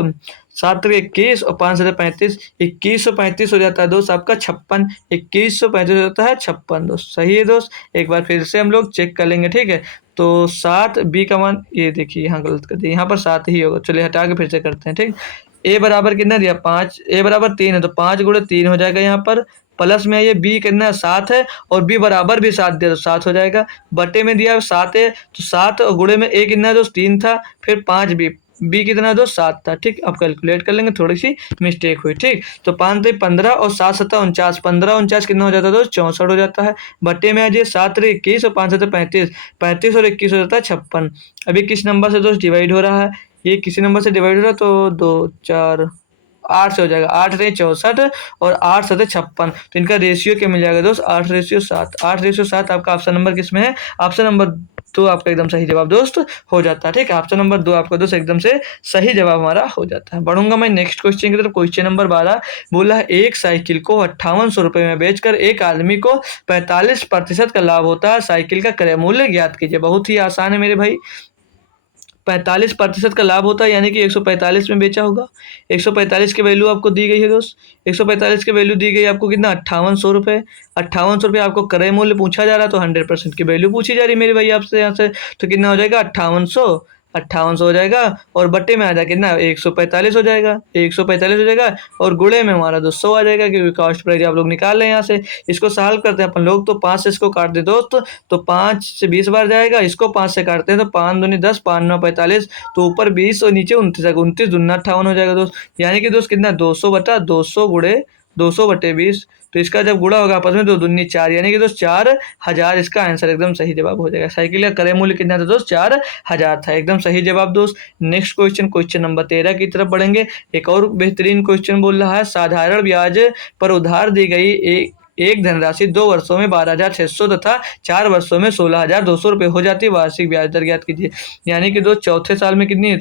7 21 और 5 7 35, 2135 हो जाता है दोस्त आपका 56, 2135 हो जाता है 56 दोस्त, सही है दोस्त। एक बार फिर से हम लोग चेक कर लेंगे, ठीक है। तो 7B का मान, ये देखिए यहाँ गलत कर दिया, यहाँ पर 7 ही होगा, चलिए हटा के फिर से करते हैं, ठीक। ए बराबर कितना दिया 5, ए बराबर 3 है, तो 5 गुणे 3 हो जाएगा, यहाँ पर प्लस में ये बी कितना 7 है और बी बराबर भी 7 दिया तो 7 हो जाएगा, बटे में दिया 7 है, तो 7 और गुणे में ए कितना है दोस्त 3 था, फिर 5 बी कितना है दोस्त 7 था, ठीक। अब कैलकुलेट कर लेंगे, थोड़ी सी मिस्टेक हुई, ठीक। तो 5 3 15 और 7 7 49, 15 49 कितना हो जाता है दोस्त 64 हो जाता है, बटे में आ जाइए 7 3 21 और 5 7 35, 35 और 21 हो जाता है 56। अभी किस नंबर से दोस्त डिवाइड हो रहा है, ये किसी नंबर से डिवाइड हो रहा है, तो 2 4 8 से हो जाएगा, 8 रहे 64 और 8 सते 56, तो इनका रेशियो क्या मिल जाएगा दोस्त, 8:7। 8:7 आपका ऑप्शन नंबर किसमें है, ऑप्शन नंबर 2 आपका एकदम सही जवाब दोस्त हो जाता है। ठीक है, ऑप्शन नंबर 2 आपका दोस्त एकदम से सही जवाब हमारा हो जाता है। बढ़ूंगा मैं नेक्स्ट क्वेश्चन की तरफ। क्वेश्चन नंबर 12 बोला है, एक साइकिल को 5800 रुपए में बेचकर एक आदमी को 45% का लाभ होता है, साइकिल का क्रय मूल्य ज्ञात कीजिए। बहुत ही आसान है मेरे भाई, 45% का लाभ होता है, यानी कि 145 में बेचा होगा। 145 की वैल्यू आपको दी गई है दोस्त, 145 की वैल्यू दी गई आपको कितना, 5800 रुपये। 5800 रुपये आपको क्रय मूल्य पूछा जा रहा है, तो 100% की वैल्यू पूछी जा रही है मेरे भाई आपसे यहाँ से, तो कितना हो जाएगा 5800, 5800 हो जाएगा, और बट्टे में आ जाएगा कितना 145 हो जाएगा, 145 हो जाएगा, और गुणे में हमारा 200 आ जाएगा, क्योंकि कॉस्ट प्राइस आप लोग निकाल लें यहाँ से। इसको सॉल्व करते हैं अपन लोग, तो 5 से इसको काट दे दोस्त, तो 5 से 20 बार जाएगा, इसको 5 से काटते हैं तो 5 दूनी 10, 5 9 45, तो ऊपर 20 और नीचे 29 आएगा, 29 दूना 58 हो जाएगा दोस्त। यानी कि दोस्त कितना 200/200 गुणे 200/20, तो इसका जब गुणा होगा आपस में 2 दूनी 4, यानी कि दोस्त 4000 इसका आंसर एकदम सही जवाब हो जाएगा। साइकिल का क्रय मूल्य कितना था दोस्त, 4000 था, एकदम सही जवाब दोस्त। नेक्स्ट क्वेश्चन, क्वेश्चन नंबर 13 की तरफ बढ़ेंगे। एक और बेहतरीन क्वेश्चन बोल रहा है, साधारण ब्याज पर उधार दी गई एक धनराशि 2 वर्षों में 12,600 तथा 4 वर्षों में 16,200 रुपये हो जाती है, वार्षिक ब्याज दर ज्ञात कीजिए। यानी कि दो चौथे साल में कितनी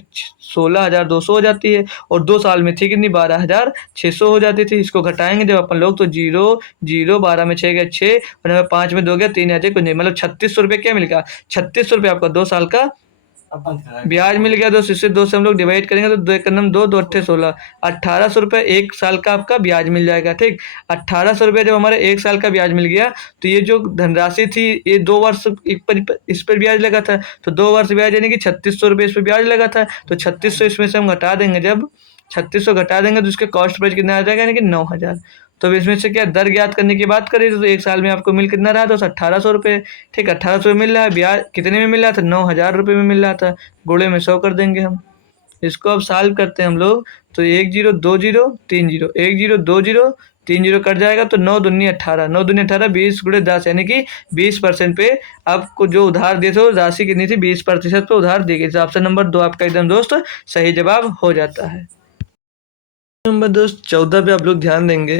16,200 हो जाती है, और 2 साल में थी कितनी 12,600 हो जाती थी। इसको घटाएंगे जब अपन लोग, तो 0 0 12 में 6 गया 6, और 5 में 2 गया 3 आते कुछ नहीं, मतलब 3600 रुपये क्या मिल गया, 3600 रुपये आपका 2 साल का ब्याज मिल गया दोस्त। इससे 2 से हम लोग डिवाइड करेंगे तो 2 एक नम 2 2 अट्ठे 16, 1800 रुपये 1 साल का आपका ब्याज मिल जाएगा। ठीक, 1800 रुपये जब हमारे 1 साल का ब्याज मिल गया, तो ये जो धनराशि थी ये 2 वर्ष इस पर ब्याज लगा था, तो 2 वर्ष ब्याज यानी कि 3600 रुपये इस पर ब्याज लगा था, तो 3600 इसमें से हम घटा देंगे, जब 3600 घटा देंगे तो इसके कॉस्ट प्राइस कितना आ जाएगा, यानी कि 9000। तो अब इसमें से क्या दर ज्ञात करने की बात करें, तो 1 साल में आपको मिल कितना रहा, तो 1800 रुपये। ठीक, 1800 मिल रहा है, ब्याज कितने में मिल रहा था, 9000 रुपये में मिल रहा था, गुणे में 100 कर देंगे हम। इसको अब सॉल्व करते हैं हम लोग, तो 1 0 2 0 3 0, 1 0 2 0 3 0 कट जाएगा, तो 9 दूनी 18, 9 दूनी 18, 20 गुणे 10, यानी कि 20% पे आपको जो उधार दिए थे राशि कितनी थी, 20% पे उधार दी गई। तो ऑप्शन नंबर 2 आपका एकदम दोस्त सही जवाब हो जाता है। नंबर दोस्त 14 पे आप लोग ध्यान देंगे,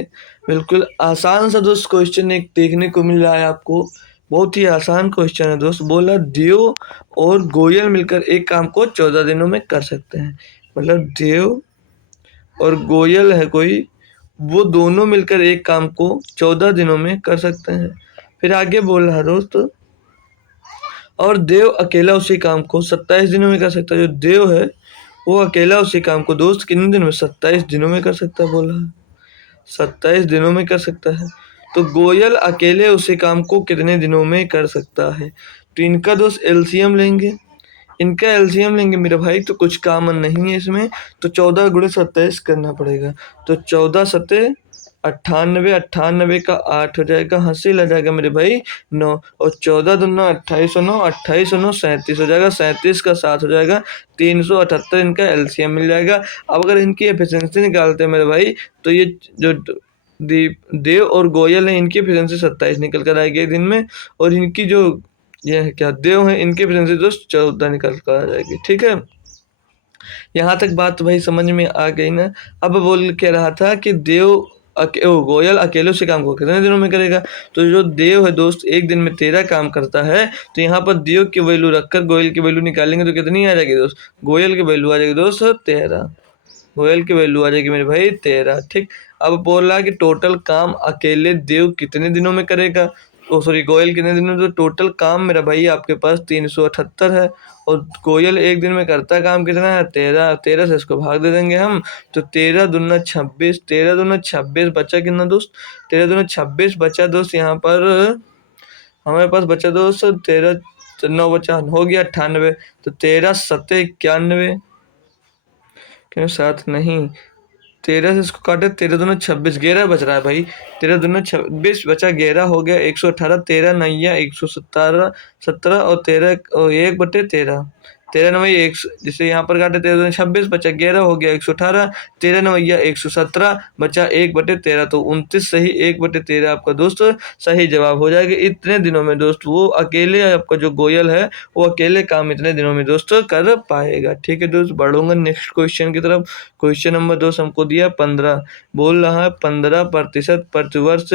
बिल्कुल आसान सा दोस्त क्वेश्चन एक देखने को मिल रहा है आपको, बहुत ही आसान क्वेश्चन है दोस्त। बोला देव और गोयल मिलकर एक काम को 14 दिनों में कर सकते हैं, मतलब देव और गोयल है कोई, वो दोनों मिलकर एक काम को 14 दिनों में कर सकते हैं। फिर आगे बोल रहा है दोस्त, और देव अकेला उसी काम को 27 दिनों में कर सकता है। जो देव है वो अकेला उसी काम को दोस्त कितने दिनों में, 27 दिनों में कर सकता है, बोला है 27 दिनों में कर सकता है। तो गोयल अकेले उसी काम को कितने दिनों में कर सकता है, तो इनका दोस्त एलसीएम लेंगे, इनका एलसीएम लेंगे मेरे भाई, तो कुछ कॉमन नहीं है इसमें, तो 14 गुणे 27 करना पड़ेगा, तो 14 सते 98, 98 का 8 हो जाएगा, हासिल आ जाएगा मेरे भाई 9, और 14 दूना 28 और 9, 28 और 9 37 हो जाएगा, 37 का 7 हो जाएगा, 378 इनका एलसीएम मिल जाएगा। अब अगर इनकी एफिशिएंसी निकालते हैं मेरे भाई, तो ये जो देव और गोयल है इनकी एफिशिएंसी 27 निकल कर आएगी एक दिन में, और इनकी जो ये है क्या देव है इनकी एफिशिएंसी दोस्त 14 निकल कर आ जाएगी। ठीक है, यहाँ तक बात भाई समझ में आ गई ना। अब बोल के रहा था कि गोयल अकेले से काम को कितने दिनों में करेगा, तो जो देव है दोस्त एक दिन में 13 काम करता है, तो यहाँ पर देव की वैल्यू रखकर गोयल की वैल्यू निकालेंगे तो कितनी आ जाएगी दोस्त, गोयल की वैल्यू आ जाएगी दोस्त 13, गोयल की वैल्यू आ जाएगी मेरे भाई 13। ठीक, अब बोल रहा है कि टोटल काम अकेले देव कितने दिनों में करेगा, सॉरी गोयल कितने दिनों में, तो टोटल काम मेरा भाई आपके पास 378 है, और गोयल एक दिन में करता काम कितना है 13, 13 से इसको भाग दे देंगे हम, तो 13 दूना 26, 13 दूना 26 बचा कितना दोस्त, 13 दूना 26 बचा दोस्त, यहाँ पर हमारे पास बचा दोस्त 13, 9 बचा हो गया 98, तो 13 सत्ते 91, क्यों 7 नहीं, 13 से इसको काटे, 13 दूना 26, 11 बच रहा है भाई, 13 दूना 26 बचा, 11 हो गया 118, 13 नैया 117, 17 और 13 और 1/13, 13 नवैया एक, जिसे यहाँ पर काटे 13 26 बचा 11 हो गया 118, 13 नवैया 117 बचा 1/13, तो 29 सही 1/13 आपका दोस्त सही जवाब हो जाएगा। इतने दिनों में दोस्त वो अकेले, आपका जो गोयल है वो अकेले काम इतने दिनों में दोस्त कर पाएगा। ठीक है दोस्त, बढ़ूंगा नेक्स्ट क्वेश्चन की तरफ। क्वेश्चन नंबर दोस्त हमको दिया 15, बोल रहा है 15% प्रतिवर्ष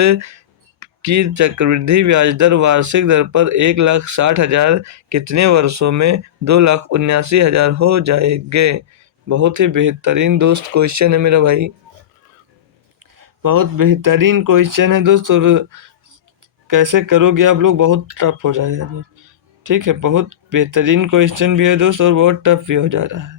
की चक्रवृद्धि ब्याज दर वार्षिक दर पर 1,60,000 कितने वर्षों में 2,79,000 हो जाएंगे। बहुत ही बेहतरीन दोस्त क्वेश्चन है मेरा भाई, बहुत बेहतरीन क्वेश्चन है दोस्त, और कैसे करोगे आप लोग, बहुत टफ हो जाएगा दोस्त। ठीक है, बहुत बेहतरीन क्वेश्चन भी है दोस्त और बहुत टफ भी हो जा रहा है।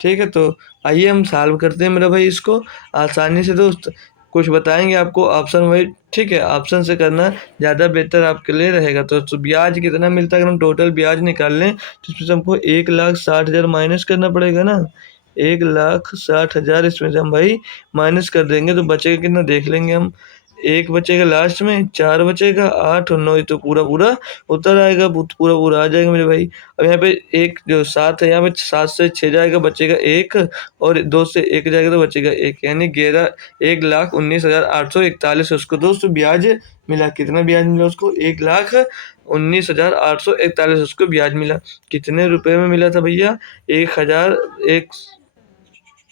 ठीक है, तो आइए हम सॉल्व करते हैं मेरा भाई इसको आसानी से दोस्त। कुछ बताएंगे आपको ऑप्शन वाइज, ठीक है, ऑप्शन से करना ज़्यादा बेहतर आपके लिए रहेगा। तो ब्याज कितना मिलता है, अगर हम टोटल ब्याज निकाल लें तो इसमें से हमको 1,60,000 माइनस करना पड़ेगा ना, 1,60,000 इसमें से हम भाई माइनस कर देंगे तो बचेगा कितना देख लेंगे हम। एक बचेगा लास्ट में, 4 बचेगा, 8 और 9 तो पूरा पूरा उतर आएगा, पूरा पूरा आ जाएगा मेरे भाई। अब यहाँ पे एक जो 7 है, यहाँ पे 7 से 6 जाएगा बचेगा 1, और 2 से 1 जाएगा तो बचेगा 1, यानी 1,19,841 उसको दोस्त ब्याज मिला। कितना ब्याज मिला उसको, 1,19,841 उसको ब्याज मिला। कितने रुपए में मिला था भैया,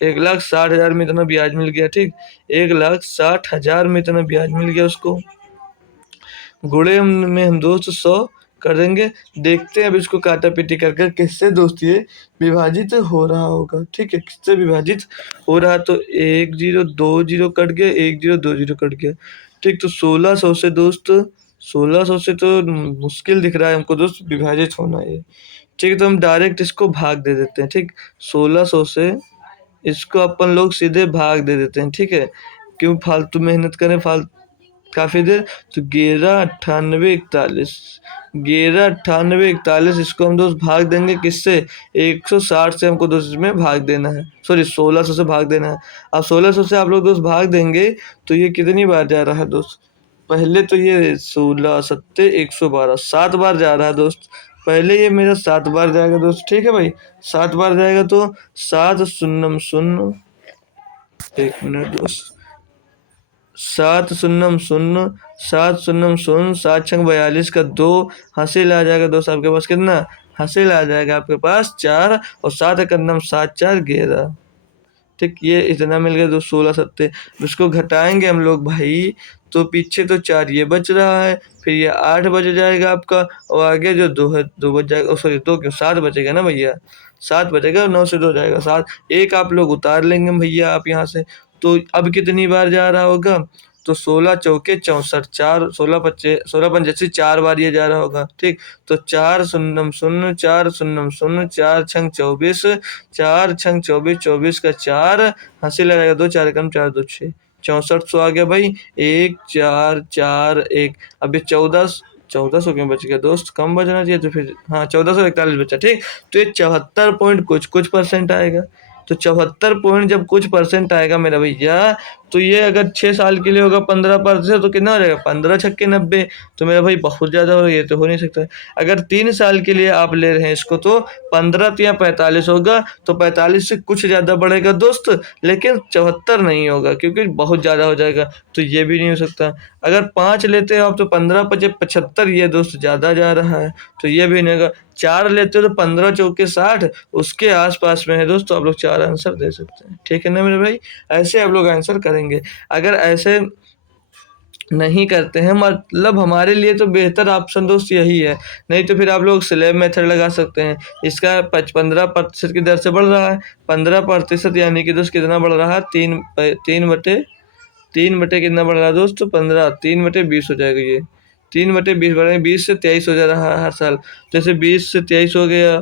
1,60,000 में इतना ब्याज मिल गया। ठीक, 1,60,000 में इतना ब्याज मिल गया उसको। गुणे में हम दोस्त 100 कर देंगे। देखते हैं अब इसको काटा पीटी कर कर किससे दोस्त ये विभाजित हो रहा होगा। ठीक है, किससे विभाजित हो रहा, तो 1 0 2 0 कट गया, 1 0 2 0 कट गया। ठीक, तो 1600 से दोस्त, 1600 से तो मुश्किल दिख रहा है हमको दोस्त विभाजित होना ये। ठीक है, तो हम डायरेक्ट इसको भाग दे देते हैं। ठीक, 1600 से इसको अपन लोग सीधे भाग दे देते हैं। ठीक है, क्यों फालतू मेहनत करें काफी देर। तो 11 98 41, 11 98 41 इसको हम दोस्त भाग देंगे किससे, 160 से हमको दोस्त इसमें भाग देना है, सॉरी 1600 से भाग देना है। अब 1600 से आप लोग दोस्त भाग देंगे तो ये कितनी बार जा रहा है दोस्त, पहले तो ये 16 सत्ते 112 7 बार जा रहा है दोस्त। पहले ये मेरा 7 बार जाएगा दोस्त। ठीक है भाई, 7 बार जाएगा तो 7 शून्यम शून्य, 1 मिनट दोस्त, 7 शून्यम शून्य, 7 शून्यम शून्य, 7 छंग 42 का 2 हासिल आ जाएगा दोस्त आपके पास। कितना हासिल आ जाएगा आपके पास, 4, और 7 का नम 7 4 11। ठीक, ये इतना मिल गया दोस्त 16 सत्ते। इसको घटाएंगे हम लोग भाई, तो पीछे तो 4 ये बच रहा है, फिर ये 8 बच जाएगा आपका, और आगे जो 2 है 2 बच जाएगा, सॉरी 2 क्यों 7 बचेगा ना भैया, 7 बचेगा, 9 से 2 जाएगा 7, एक आप लोग उतार लेंगे भैया आप यहाँ से। तो अब कितनी बार जा रहा होगा, तो 16 चौके 64, 4 16 पंचासी 4 बार ये जा रहा होगा। ठीक, तो 4 शून्यम शून्य, 4 शून्यम शून्य, 4 छंग 24, 4 छंग 24, 24 का 4 हंसी लगाएगा, 2 4 कम 4 2 6, 6400 आ गया भाई, 1 4 4 1। अब ये 1400 क्यों बच गया दोस्त, कम बचना चाहिए, तो फिर हाँ 1441 बचा। ठीक, तो ये 74 पॉइंट कुछ परसेंट आएगा। तो 74 पॉइंट जब कुछ परसेंट आएगा मेरा भैया, तो ये अगर 6 साल के लिए होगा 15%, तो कितना हो जाएगा, 15 छक्के 90। तो मेरा भाई बहुत ज़्यादा हो रहा है, ये तो हो नहीं सकता। अगर 3 साल के लिए आप ले रहे हैं इसको, तो 15 या 45 होगा, तो 45 से कुछ ज़्यादा बढ़ेगा दोस्त, लेकिन 74 नहीं होगा क्योंकि बहुत ज़्यादा हो जाएगा, तो ये भी नहीं हो सकता। अगर 5 लेते हो आप तो 15 पचे 75, ये दोस्त ज़्यादा जा रहा है, तो ये भी नहीं होगा। 4 लेते हो तो 15 चौके 60, उसके आसपास में है दोस्त, तो आप लोग 4 आंसर दे सकते हैं। ठीक है ना मेरे भाई, ऐसे आप लोग आंसर करेंगे। अगर ऐसे नहीं करते हैं, मतलब हमारे लिए तो बेहतर ऑप्शन दोस्त यही है, नहीं तो फिर आप लोग स्लैब मेथड लगा सकते हैं। इसका 15% की दर से बढ़ रहा है, 15% यानी कि दोस्त कितना बढ़ रहा है, 3 बटे कितना बढ़ रहा है दोस्त, 15, 3/20 हो जाएगा ये, 3/20 बढ़ रहे हैं, 20 से 23 हो जा रहा है हर साल। जैसे 20 से 23 हो गया,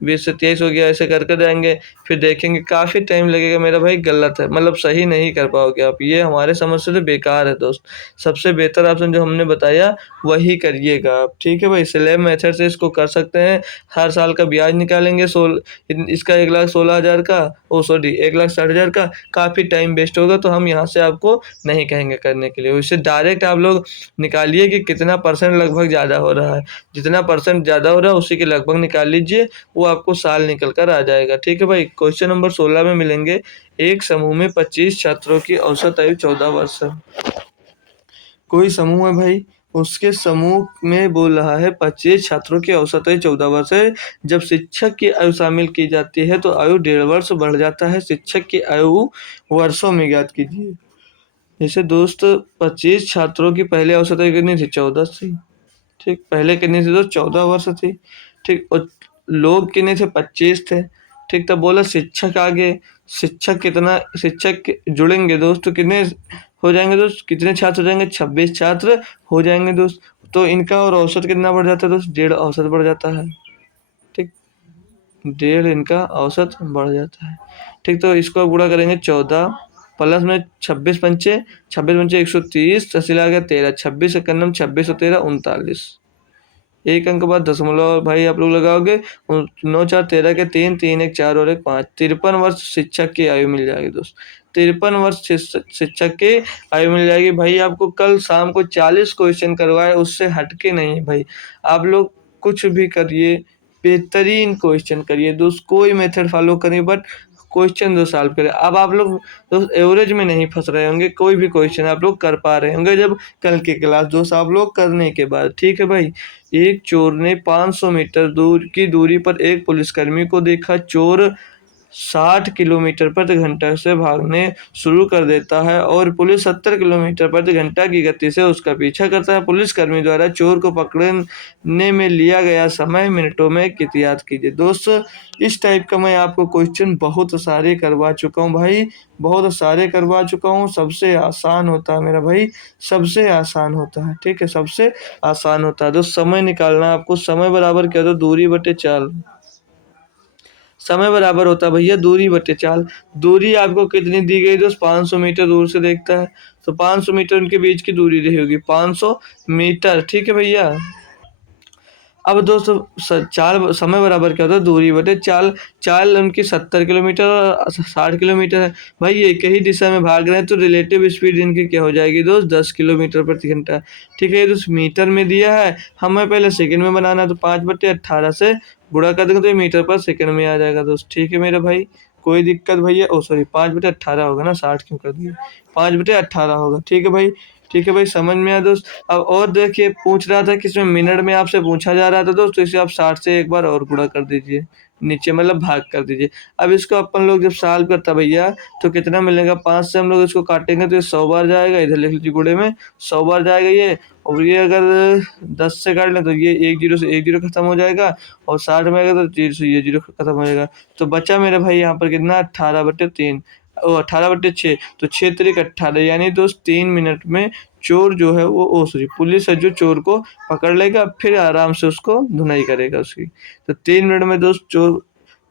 20 से 23 हो गया, ऐसे करके जाएंगे, फिर देखेंगे काफ़ी टाइम लगेगा मेरा भाई, गलत है, मतलब सही नहीं कर पाओगे आप, ये हमारे समझ से तो बेकार है दोस्त। सबसे बेहतर ऑप्शन जो हमने बताया वही करिएगा आप। ठीक है भाई, स्लैब मेथड से इसको कर सकते हैं, हर साल का ब्याज निकालेंगे, इसका 1,16,000 का, सॉरी 1,60,000 का काफ़ी टाइम वेस्ट होगा, तो हम यहाँ से आपको नहीं कहेंगे करने के लिए। उससे डायरेक्ट आप लोग निकालिए कि कितना परसेंट लगभग ज़्यादा हो रहा है, जितना परसेंट ज़्यादा हो रहा है उसी के लगभग निकाल लीजिए, वो आपको साल निकल कर आ जाएगा। ठीक है भाई। क्वेश्चन नंबर 16 में मिलेंगे, एक समूह में 25 छात्रों की औसत आयु 14 वर्ष है। कोई समूह है भाई, उसके समूह में बोल रहा है 25 छात्रों की औसत आयु 14 वर्ष है। जब शिक्षक की आयु शामिल की जाती है तो आयु 1.5 वर्ष बढ़ जाता है। शिक्षक की आयु वर्षों में ज्ञात कीजिए। जैसे दोस्त 25 छात्रों की पहले औसत आयु कितनी थी? 14 थी। ठीक, पहले कितनी थी दोस्त? 14 वर्ष थी। ठीक, और लोग कितने थे? 25 थे। ठीक, तब बोला शिक्षक आगे, शिक्षक कितना, शिक्षक जुड़ेंगे दोस्त तो कितने हो जाएंगे दोस्त? कितने छात्र हो जाएंगे? 26 छात्र हो जाएंगे दोस्त। तो इनका और औसत कितना बढ़ जाता है दोस्त? 1.5 औसत बढ़ जाता है। ठीक, 1.5 इनका औसत बढ़ जाता है। ठीक, तो इसको आप गुणा करेंगे 14 प्लस में 26 पंचे 130, तहसील आ गया 13, 26 एकन्नम 26 और 13 39। एक अंक बाद दशमलव भाई आप लोग लगाओगे, 9 4 13 के 3, 3 1 4 और 1 5, 53 वर्ष शिक्षक की आयु मिल जाएगी दोस्त। 53 वर्ष शिक्षक की आयु मिल जाएगी भाई। आपको कल शाम को 40 क्वेश्चन करवाए, उससे हटके नहीं भाई। आप लोग कुछ भी करिए, बेहतरीन क्वेश्चन करिए दोस्त, कोई मेथड फॉलो करिए, बट क्वेश्चन जो सॉल्व करें। अब आप लोग दोस्त एवरेज में नहीं फंस रहे होंगे, कोई भी क्वेश्चन आप लोग कर पा रहे होंगे जब कल की क्लास दोस्त आप लोग करने के बाद। ठीक है भाई। एक चोर ने 500 मीटर दूर की दूरी पर एक पुलिसकर्मी को देखा। चोर 60 किलोमीटर प्रति घंटा से भागने शुरू कर देता है और पुलिस 70 किलोमीटर प्रति घंटा की गति से उसका पीछा करता है। पुलिसकर्मी द्वारा चोर को पकड़ने में लिया गया समय मिनटों में याद कीजिए। दोस्त इस टाइप का मैं आपको क्वेश्चन बहुत सारे करवा चुका हूँ भाई, बहुत सारे करवा चुका हूँ। सबसे आसान होता है मेरा भाई, सबसे आसान होता है। ठीक है, सबसे आसान होता है। दोस्त समय निकालना है आपको। समय बराबर क्या होता है? दूरी बटे चाल। समय बराबर होता है भैया दूरी बटे चाल। दूरी आपको कितनी दी गई दोस्त? 500 मीटर दूर से देखता है, तो 500 मीटर उनके बीच की दूरी रहेगी 500 मीटर। ठीक है भैया। अब दोस्तों चाल, समय बराबर क्या होता है? दूरी बटे चाल। चाल उनकी 70 किलोमीटर और 60 किलोमीटर है भाई। एक ही दिशा में भाग रहे हैं तो रिलेटिव स्पीड इनकी क्या हो जाएगी दोस्त? 10 किलोमीटर प्रति घंटा। ठीक है, ये दोस्त मीटर में दिया है, हमें पहले सेकंड में बनाना है, तो 5/18 से गुणा कर देंगे तो ये मीटर पर सेकंड में आ जाएगा दोस्त। ठीक है मेरे भाई, कोई दिक्कत भैया? सॉरी 5/18 होगा ना, 60 क्यों कर दिया? 5/18 होगा। ठीक है भाई, ठीक है भाई, समझ में आया दोस्त। अब और देखिए, पूछ रहा था कि इसमें मिनट में आपसे पूछा जा रहा था दोस्त, तो इसे आप 60 से एक बार और गुणा कर दीजिए, नीचे मतलब भाग कर दीजिए। अब इसको अपन लोग जब सॉल्व करता भैया तो कितना मिलेगा? 5 से हम लोग इसको काटेंगे तो ये 100 बार जाएगा, इधर लिख लीजिए गुणे में 100 बार जाएगा ये। और ये अगर 10 से काट लें तो ये 1 जीरो से 1 जीरो खत्म हो जाएगा, और 60 में आएगा तो 0 से ये जीरो खत्म हो जाएगा। तो बचा मेरे भाई यहाँ पर कितना? 18/3, 18/6, तो 6 त्रिक 18, यानी दोस्त 3 मिनट में चोर जो है वो सॉरी पुलिस है जो चोर को पकड़ लेगा, फिर आराम से उसको धुनाई करेगा उसकी। तो 3 मिनट में दोस्त चोर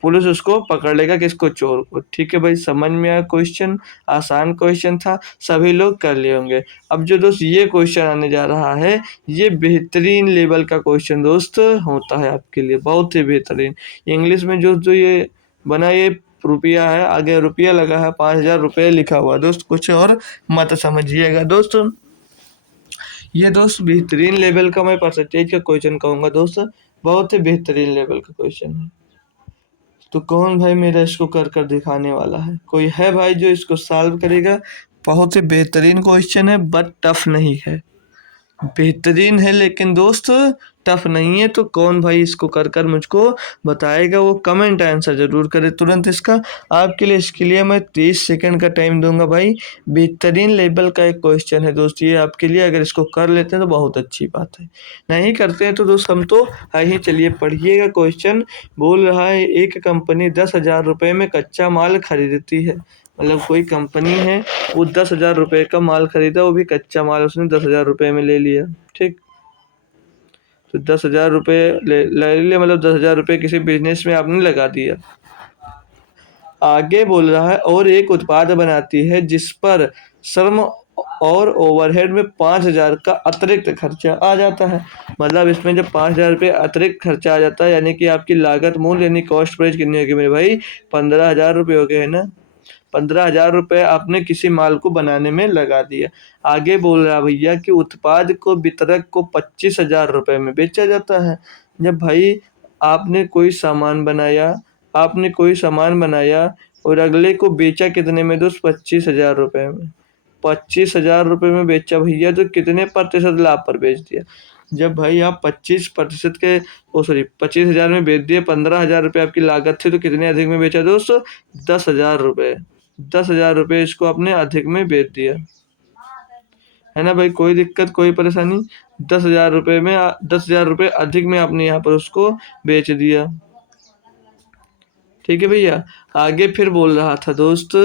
पुलिस उसको पकड़ लेगा, किसको? चोर को। ठीक है भाई, समझ में आया क्वेश्चन? आसान क्वेश्चन था, सभी लोग कर लिए होंगे। अब जो दोस्त ये क्वेश्चन आने जा रहा है, ये बेहतरीन लेवल का क्वेश्चन दोस्त होता है आपके लिए, बहुत ही बेहतरीन। इंग्लिश में जो ये बना, ये रुपया है, आगे रुपया लगा है, 5,000 रुपये लिखा हुआ दोस्त, कुछ और मत समझिएगा दोस्त। ये दोस्त बेहतरीन लेवल का मैं परसेंटेज का क्वेश्चन कहूँगा दोस्त, बहुत ही बेहतरीन लेवल का क्वेश्चन है। तो कौन भाई मेरा इसको कर कर दिखाने वाला है? कोई है भाई जो इसको सॉल्व करेगा? बहुत ही बेहतरीन क्वेश्चन है, बट टफ नहीं है। बेहतरीन है लेकिन दोस्त टफ नहीं है। तो कौन भाई इसको कर कर मुझको बताएगा, वो कमेंट आंसर जरूर करे तुरंत इसका। आपके लिए इसके लिए मैं 30 सेकंड का टाइम दूंगा भाई। बेहतरीन लेवल का एक क्वेश्चन है दोस्त ये आपके लिए, अगर इसको कर लेते हैं तो बहुत अच्छी बात है, नहीं करते हैं तो दोस्त हम तो है ही। चलिए पढ़िएगा क्वेश्चन। बोल रहा है एक कंपनी 10,000 रुपये में कच्चा माल खरीदती है। मतलब कोई कंपनी है, वो 10,000 रुपये का माल खरीदा, वो भी कच्चा माल उसने 10,000 रुपये में ले लिया। ठीक, तो 10,000 रुपये ले लिया, मतलब 10,000 रुपये किसी बिजनेस में आपने लगा दिया। आगे बोल रहा है और एक उत्पाद बनाती है जिस पर श्रम और ओवरहेड में 5,000 का अतिरिक्त खर्चा आ जाता है। मतलब इसमें जब 5,000 रुपये अतिरिक्त खर्चा आ जाता है यानी कि आपकी लागत मूल्य यानी कॉस्ट प्राइस कितनी होगी मेरे भाई, 15,000 रुपये हो गए है ना। 15,000 रुपये आपने किसी माल को बनाने में लगा दिया। आगे बोल रहा भैया कि उत्पाद को वितरक को 25,000 रुपये में बेचा जाता है। जब भाई आपने कोई सामान बनाया, आपने कोई सामान बनाया और अगले को बेचा कितने में दोस्त, 25,000 रुपये में। 25,000 रुपये में बेचा भैया तो कितने प्रतिशत लाभ पर बेच दिया। जब भाई आप 25% के सॉरी 25,000 में बेच दिए, 15,000 रुपये आपकी लागत थी तो कितने अधिक में बेचा दोस्तों, 10,000 रुपये। 10,000 रुपये इसको आपने अधिक में बेच दिया है ना भाई। कोई दिक्कत कोई परेशानी, 10,000 रुपये में 10,000 रुपये अधिक में आपने यहाँ पर उसको बेच दिया। ठीक है भैया। आगे फिर बोल रहा था दोस्त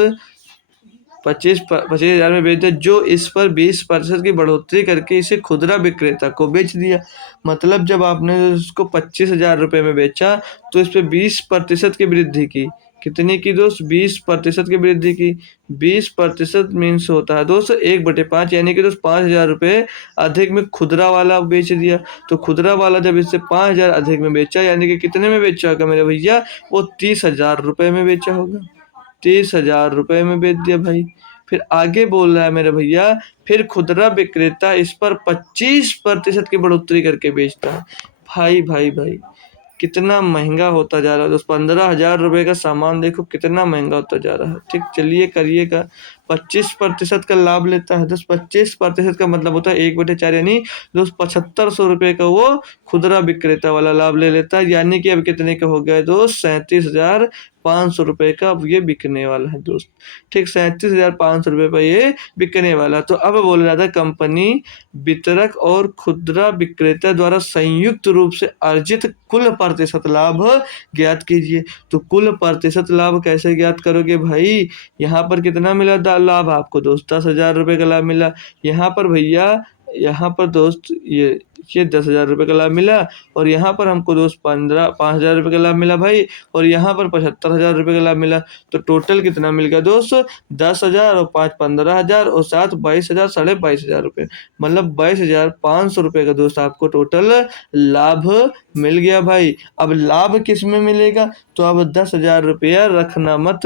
25,000 में बेच दिया, जो इस पर 20% की बढ़ोतरी करके इसे खुदरा विक्रेता को बेच दिया। मतलब जब आपने उसको 25,000 रुपये में बेचा तो इस पर 20% की वृद्धि की। कितनी की दोस्त, 20% की वृद्धि की। 20% मीन्स होता है दोस्त 1/5 यानी कि दोस्त 5,000 रुपये अधिक में खुदरा वाला बेच दिया। तो खुदरा वाला जब इससे 5,000 अधिक में बेचा यानी कि कितने में बेचा होगा मेरे भैया, वो 30,000 रुपये में बेचा होगा। 30,000 रुपये में बेच दिया भाई। फिर आगे बोल रहा है मेरे भैया, फिर खुदरा विक्रेता इस पर 25% की बढ़ोतरी करके बेचता है। भाई भाई भाई कितना महंगा होता जा रहा है दोस्त। 15,000 रुपये का सामान देखो कितना महंगा होता जा रहा है। ठीक, चलिए करिएगा। 25% का लाभ लेता है दोस्त। 25% का मतलब होता है 1/4 यानी दोस्त 7,500 रुपये का वो खुदरा विक्रेता वाला लाभ ले लेता है। यानी कि अब कितने का हो गया दोस्त, 37,500 रुपये का अब ये बिकने वाला है दोस्त। ठीक, 37,500 रुपये पर ये बिकने वाला। तो अब बोल रहा था कंपनी वितरक और खुदरा विक्रेता द्वारा संयुक्त रूप से अर्जित कुल प्रतिशत लाभ ज्ञात कीजिए। तो कुल प्रतिशत लाभ कैसे ज्ञात करोगे भाई, यहाँ पर कितना मिला लाभ आपको दोस्त, 10,000 रुपये का लाभ मिला। यहाँ पर भैया, यहाँ पर दोस्त ये 10,000 रुपये का लाभ मिला और यहाँ पर हमको दोस्त 5,000 रुपये का लाभ मिला भाई, और यहाँ पर 75,000 रुपये का लाभ मिला। तो टोटल कितना मिल गया दोस्त, 10,000 और 5 15,000 और 7 22,000, 22,500 रुपये। मतलब 22,500 रुपये का दोस्त आपको टोटल लाभ मिल गया भाई। अब लाभ किस में मिलेगा, तो अब 10,000 रुपया रखना मत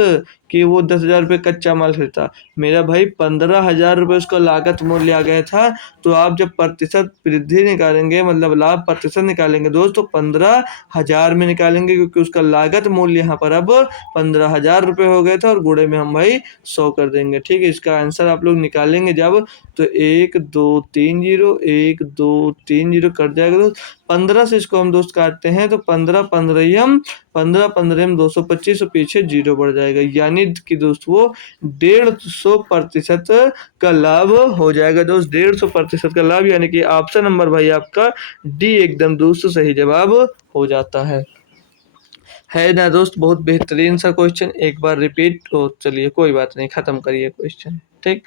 कि वो 10,000 रुपये कच्चा माल खरीदता। मेरा भाई 15,000 रुपये उसका लागत मूल्य आ गया था। तो आप जब प्रतिशत वृद्धि निकालेंगे, मतलब लाभ प्रतिशत निकालेंगे दोस्त, तो 15,000 में निकालेंगे क्योंकि उसका लागत मूल्य यहाँ पर अब 15,000 रुपये हो गया था और गुणे में हम भाई 100 कर देंगे। ठीक है, इसका आंसर आप लोग निकालेंगे जब तो 1 2 3 0 1 2 3 0 कट जाएगा दोस्त। 15 से इसको हम दोस्त काटते हैं तो 15 15 225 और पीछे 0 बढ़ जाएगा, यानी कि दोस्त वो 150% का लाभ हो जाएगा दोस्त। 150% का लाभ, यानी कि ऑप्शन नंबर भाई आपका डी एकदम दोस्त सही जवाब हो जाता है ना दोस्त। बहुत बेहतरीन सा क्वेश्चन, एक बार रिपीट हो, चलिए कोई बात नहीं, खत्म करिए क्वेश्चन। ठीक,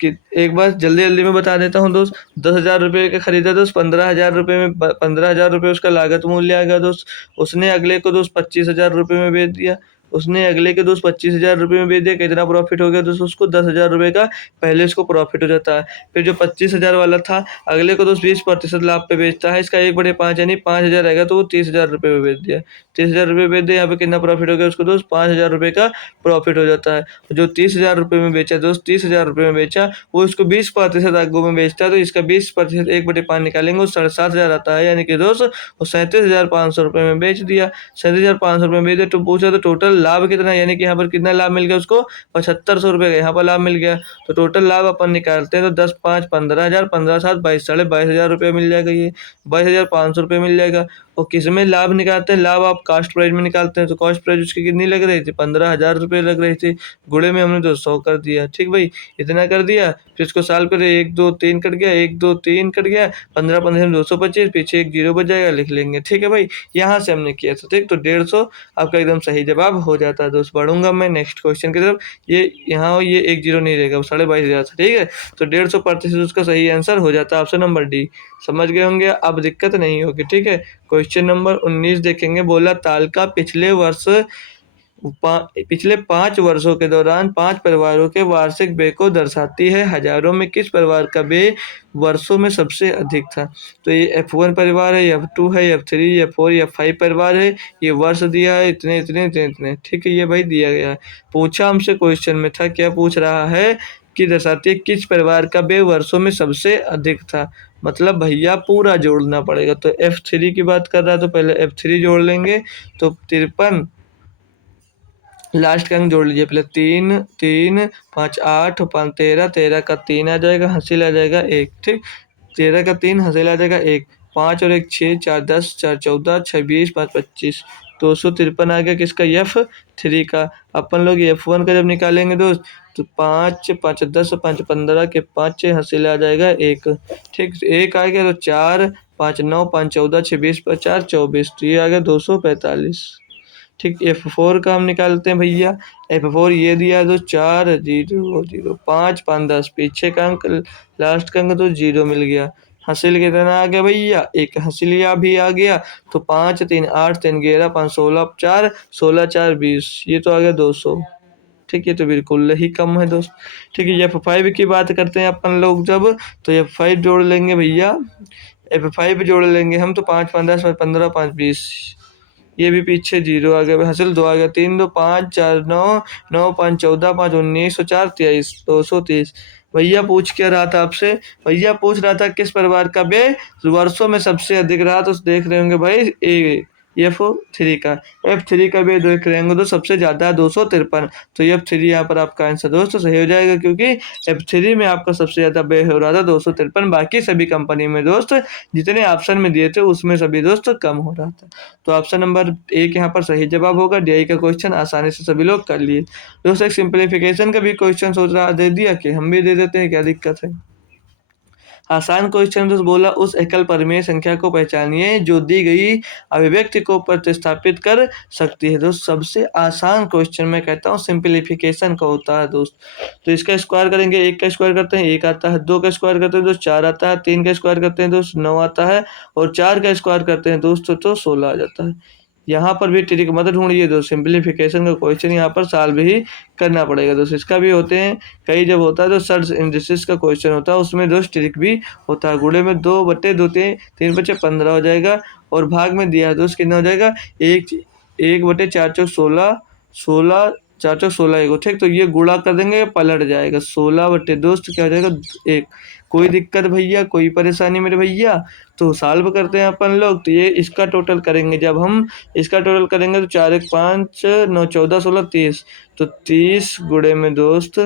कि एक बार जल्दी जल्दी में बता देता हूँ दोस्त। 10,000 रुपये का खरीदा दोस्त, 15,000 रुपये में 15,000 रुपये उसका लागत मूल्य आ गया दोस्त। उसने अगले को दोस्त 25,000 रुपये में बेच दिया। उसने अगले के दोस्त 25,000 रुपये में बेच दिया। कितना प्रॉफिट हो गया दोस्त उसको, 10,000 रुपये का पहले इसको प्रॉफिट हो जाता है। फिर जो 25,000 वाला था अगले को दोस्त 20% लाभ पे बेचता है। इसका 1/5 यानी 5,000 रहेगा तो वो 30,000 रुपये में बेच दिया। 30,000 रुपये बेच दिया। यहाँ पे कितना प्रॉफिट हो गया उसको दोस्त, 5,000 रुपये का प्रॉफिट हो जाता है। जो 30,000 रुपये में बेचा दोस्त, 30,000 रुपये में बेचा, वो इसको 20% आगू में बेचता है। तो इसका 20% 1/5 निकालेंगे, वो 7,500 आता है, यानी कि दोस्त वो 37,500 रुपये में बेच दिया। 37,500 रुपये में बेच दिया। तो पूछा तो टोटल लाभ कितना, यानी कि यहाँ पर कितना लाभ मिल गया उसको, 7,500 रुपये का यहाँ पर लाभ मिल गया। तो टोटल लाभ अपन निकालते हैं तो 10 5 15,000, 15 7 22, 22,500 रुपये मिल जाएगा। ये 22,500 रुपये मिल जाएगा। और किस में लाभ निकालते हैं, लाभ आप कास्ट प्राइस में निकालते हैं। तो कास्ट प्राइस उसकी कितनी लग रही थी, 15,000 रुपये लग रही थी। गुणे में हमने तो 100 कर दिया। ठीक भाई, इतना कर दिया। फिर इसको सॉल्व करें, 1 2 3 कट गया, 1 2 3 कट गया, 15 15 225, पीछे एक 0 बच जाएगा, लिख लेंगे। ठीक है भाई, यहाँ से हमने किया था। ठीक, तो 150 आपका एकदम सही जवाब हो जाता है दोस्त। बढ़ूंगा मैं नेक्स्ट क्वेश्चन की तरफ। ये यहाँ ये 1 0 नहीं रहेगा, वो 22,500 था। ठीक है, तो 150% उसका सही आंसर हो जाता है ऑप्शन नंबर डी। समझ गए होंगे, अब दिक्कत नहीं होगी। ठीक है, क्वेश्चन नंबर 19 देखेंगे। बोला ताल का पिछले वर्ष पिछले 5 वर्षों के दौरान 5 परिवारों के वार्षिक व्यय को दर्शाती है। हजारों में किस परिवार का व्यय वर्षों में सबसे अधिक था? तो ये F1 परिवार है, F2 है, F3, F4 या F5 परिवार है। ये वर्ष दिया है, इतने इतने इतने इतने, ठीक है, ये भाई दिया गया है। पूछा हमसे क्वेश्चन में था, क्या पूछ रहा है कि दर्शाती है किस परिवार का व्यय वर्षों में सबसे अधिक था। मतलब भैया पूरा जोड़ना पड़ेगा। तो F3 की बात कर रहा है तो पहले F3 जोड़ लेंगे। तो 53, लास्ट का अंक जोड़ लीजिए पहले, 3 3 5 8 5 13, 13 का 3 आ जाएगा, हासिल आ जाएगा 1, ठीक। 13 का 3 हासिल आ जाएगा 1, 5 और 1 6, 4 10, 4 14, 6 20, 5 25, 253 आ गया किसका? F3 का। अपन लोग F1 का जब निकालेंगे दोस्त तो 5 5 10 5 15 के 5 हासिल आ जाएगा 1, ठीक। 1 आ गया तो 4 5 9 5 14 6 20 4 24, तो ये आ गया 245, ठीक। F4 का हम निकालते हैं भैया। F4 ये दिया तो 4 0 0 5 5 10, पीछे का अंक लास्ट का अंक तो 0 मिल गया। हासिल कितना आ गया भैया? 1 हासिलिया भी आ गया। तो 5 3 8 3 11 5 16 4 16 4 20, ये तो आ गया 200, ठीक। ये तो बिल्कुल ही कम है दोस्त, ठीक है। F5 की बात करते हैं अपन लोग जब, तो F5 जोड़ लेंगे भैया। F5 जोड़ लेंगे हम तो 5 5 10 5 15 5 20, ये भी पीछे 0 आ गया, हासिल 2 आ गया, 3 2 5 4 9 9 5 14 5 19 4 23, 230। भैया पूछ क्या रहा था आपसे? भैया पूछ रहा था किस परिवार का व्यय वर्षों में सबसे अधिक रहा। तो देख रहे होंगे भाई F3 का, F3 का व्यय देख रहे होंगे तो सबसे ज्यादा 253। तो F3 यहाँ पर आपका आंसर दोस्तों सही हो जाएगा, क्योंकि F3 में आपका सबसे ज्यादा व्यय हो रहा था 253। बाकी सभी कंपनी में दोस्त जितने ऑप्शन में दिए थे उसमें सभी दोस्त कम हो रहा था। तो ऑप्शन नंबर 1 यहाँ पर सही जवाब होगा। DI का क्वेश्चन आसानी से सभी लोग कर लिए दोस्तों। एक सिंप्लीफिकेशन का भी क्वेश्चन सोच रहा दे दिया कि हम भी दे देते हैं, क्या दिक्कत है। आसान क्वेश्चन दोस्त बोला, उस एकल परिमेय संख्या को पहचानिए जो दी गई अभिव्यक्ति को प्रतिस्थापित कर सकती है। दोस्त सबसे आसान क्वेश्चन मैं कहता हूँ सिंप्लीफिकेशन का होता है दोस्त। तो इसका स्क्वायर करेंगे, 1 का स्क्वायर करते हैं 1 आता है, 2 का स्क्वायर करते हैं दोस्त 4 आता है, 3 का स्क्वायर करते हैं दोस्त 9 आता है, और 4 का स्क्वायर करते हैं दोस्त तो 16 आ जाता है। यहाँ पर भी ट्रिक मत ढूंढिए दोस्त, सिंप्लीफिकेशन का क्वेश्चन यहाँ पर सॉल्व ही करना पड़ेगा दोस्त। इसका भी होते हैं कई, जब होता है तो सर्च इंडिसेस का क्वेश्चन होता है उसमें दोस्त ट्रिक भी होता है। गुणे में 2 बटे 2 3 बचे 15 हो जाएगा, और भाग में दिया है दोस्त कितना हो जाएगा? 1 बटे 4 चौक 16, 16 4 चौक 16 एक, ठीक। तो ये गुणा कर देंगे पलट जाएगा, 16 बटे दोस्त क्या हो जाएगा 1। कोई दिक्कत भैया, कोई परेशानी मेरे भैया? तो सॉल्व करते हैं अपन लोग। तो ये इसका टोटल करेंगे, जब हम इसका टोटल करेंगे तो 4 1 5 9 14 16 30, तो 30 गुणे में दोस्त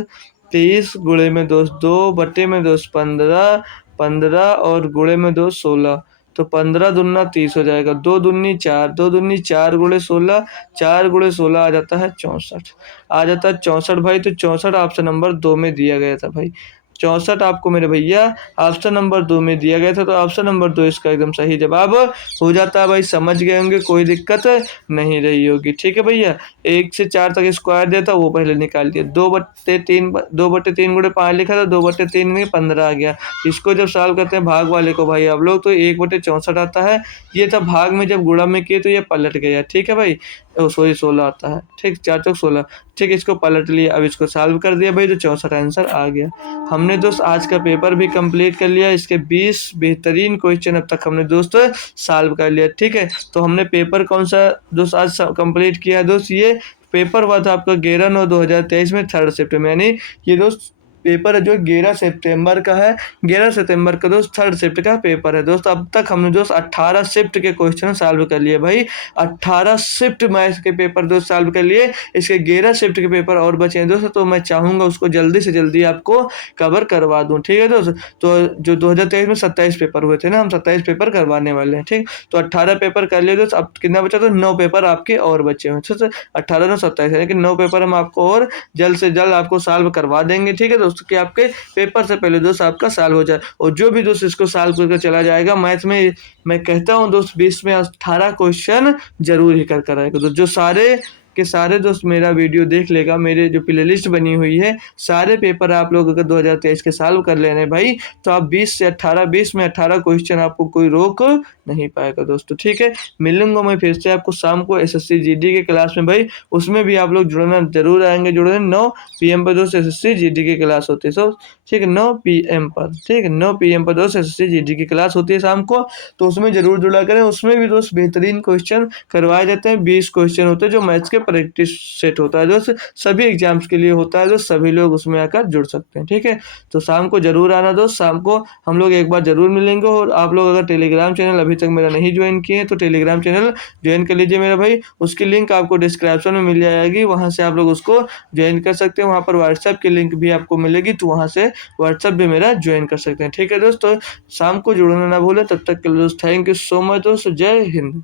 30 गुणे में दोस्त 2 बटे में दोस्त 15 15 और गुणे में दोस्त 16, तो 15 दूना 30 हो जाएगा, 2 दूनी 4, 2 दूनी 4 गुणे 16, 4 गुणे 16 आ जाता है 64, आ जाता है 64 भाई। तो 64 ऑप्शन नंबर 2 में दिया गया था भाई। 64 आपको मेरे भैया ऑप्शन नंबर 2 में दिया गया था, तो ऑप्शन नंबर 2 इसका एकदम सही जवाब हो जाता है भाई। समझ गए होंगे, कोई दिक्कत नहीं रही होगी, ठीक है भैया। 1 से 4 तक स्क्वायर देता वो पहले निकाल दिया, 2/3 गुणे 5 लिखा था, 2/3 में 15 आ गया। इसको जब सॉल्व करते हैं भाग वाले को भाई आप लोग, तो 1/64 आता है। ये था भाग में जब गुणा में किए तो ये पलट गया, ठीक है भाई। सॉरी 16 आता है, ठीक, 4 चौक 16, ठीक। इसको पलट लिया, अब इसको सॉल्व कर दिया भाई, तो 64 आंसर आ गया। हमने दोस्त आज का पेपर भी कंप्लीट कर लिया, इसके 20 बेहतरीन क्वेश्चन अब तक हमने दोस्त सॉल्व कर लिया, ठीक है। तो हमने पेपर कौन सा दोस्त आज कंप्लीट किया दोस्त? ये पेपर हुआ था आपका 11/9/2023 में 3rd शिफ्ट में, यानी ये दोस्त पेपर है जो 11 सितंबर का है, 11 सितंबर का दोस्त 3rd शिफ्ट का पेपर है दोस्त। अब तक हमने दोस्त 18 शिफ्ट के क्वेश्चन सॉल्व कर लिए भाई, 18 शिफ्ट मैथ्स के पेपर दोस्त सॉल्व कर लिए। इसके 11 शिफ्ट के पेपर और बचे हैं दोस्त, तो मैं चाहूँगा उसको जल्दी से जल्दी आपको कवर करवा दूँ, ठीक है दोस्त। तो जो 2023 में 27 पेपर हुए थे ना, हम 27 पेपर करवाने वाले हैं, ठीक। तो 18 पेपर कर लिए दोस्त, अब कितना बचा? तो 9 पेपर आपके और बचे हुए हैं, 18 9 27, लेकिन 9 पेपर हम आपको और जल्द से जल्द आपको सॉल्व करवा देंगे, ठीक है दोस्तों, कि आपके पेपर से पहले दोस्त आपका सॉल्व हो जाए। और जो भी दोस्त इसको सॉल्व करके चला जाएगा मैथ में, मैं कहता हूँ दोस्त 20 में 18 क्वेश्चन जरूर ही कर आएगा। तो जो सारे कि सारे दोस्त मेरा वीडियो देख लेगा, मेरे जो प्लेलिस्ट बनी हुई है सारे पेपर आप लोग अगर 2023 के सॉल्व कर ले रहे हैं भाई, तो आप 20 में 18 क्वेश्चन आपको कोई रोक नहीं पाएगा दोस्तों, ठीक है। मिलूंगा मैं फिर से आपको शाम को एसएससी जीडी के क्लास में भाई, उसमें भी आप लोग जुड़ना जरूर आएंगे, जुड़े 9 PM पर दोस्त एसएससी जीडी की क्लास होती है सब, ठीक है, 9 PM पर, ठीक है, 9 PM पर दोस्त एसएससी जीडी की क्लास होती है शाम को, तो उसमें जरूर जुड़ा करें। उसमें भी दोस्त बेहतरीन क्वेश्चन करवाए जाते हैं, 20 क्वेश्चन होते हैं जो मैथ्स के प्रैक्टिस सेट होता है, दोस्त सभी एग्जाम्स के लिए होता है, दोस्त सभी लोग उसमें आकर जुड़ सकते हैं, ठीक है। तो शाम को जरूर आना दोस्त, शाम को हम लोग एक बार जरूर मिलेंगे। और आप लोग अगर टेलीग्राम चैनल अभी तक मेरा नहीं ज्वाइन किए हैं तो टेलीग्राम चैनल ज्वाइन कर लीजिए मेरा भाई, उसकी लिंक आपको डिस्क्रिप्शन में मिल जाएगी, वहां से आप लोग उसको ज्वाइन कर सकते हैं। वहां पर व्हाट्सएप की लिंक भी आपको मिलेगी, तो वहां से व्हाट्सएप भी मेरा ज्वाइन कर सकते हैं, ठीक है दोस्तों। शाम को जुड़ना ना भूलें, तब तक के लिए दोस्त थैंक यू सो मच दोस्त, जय हिंद।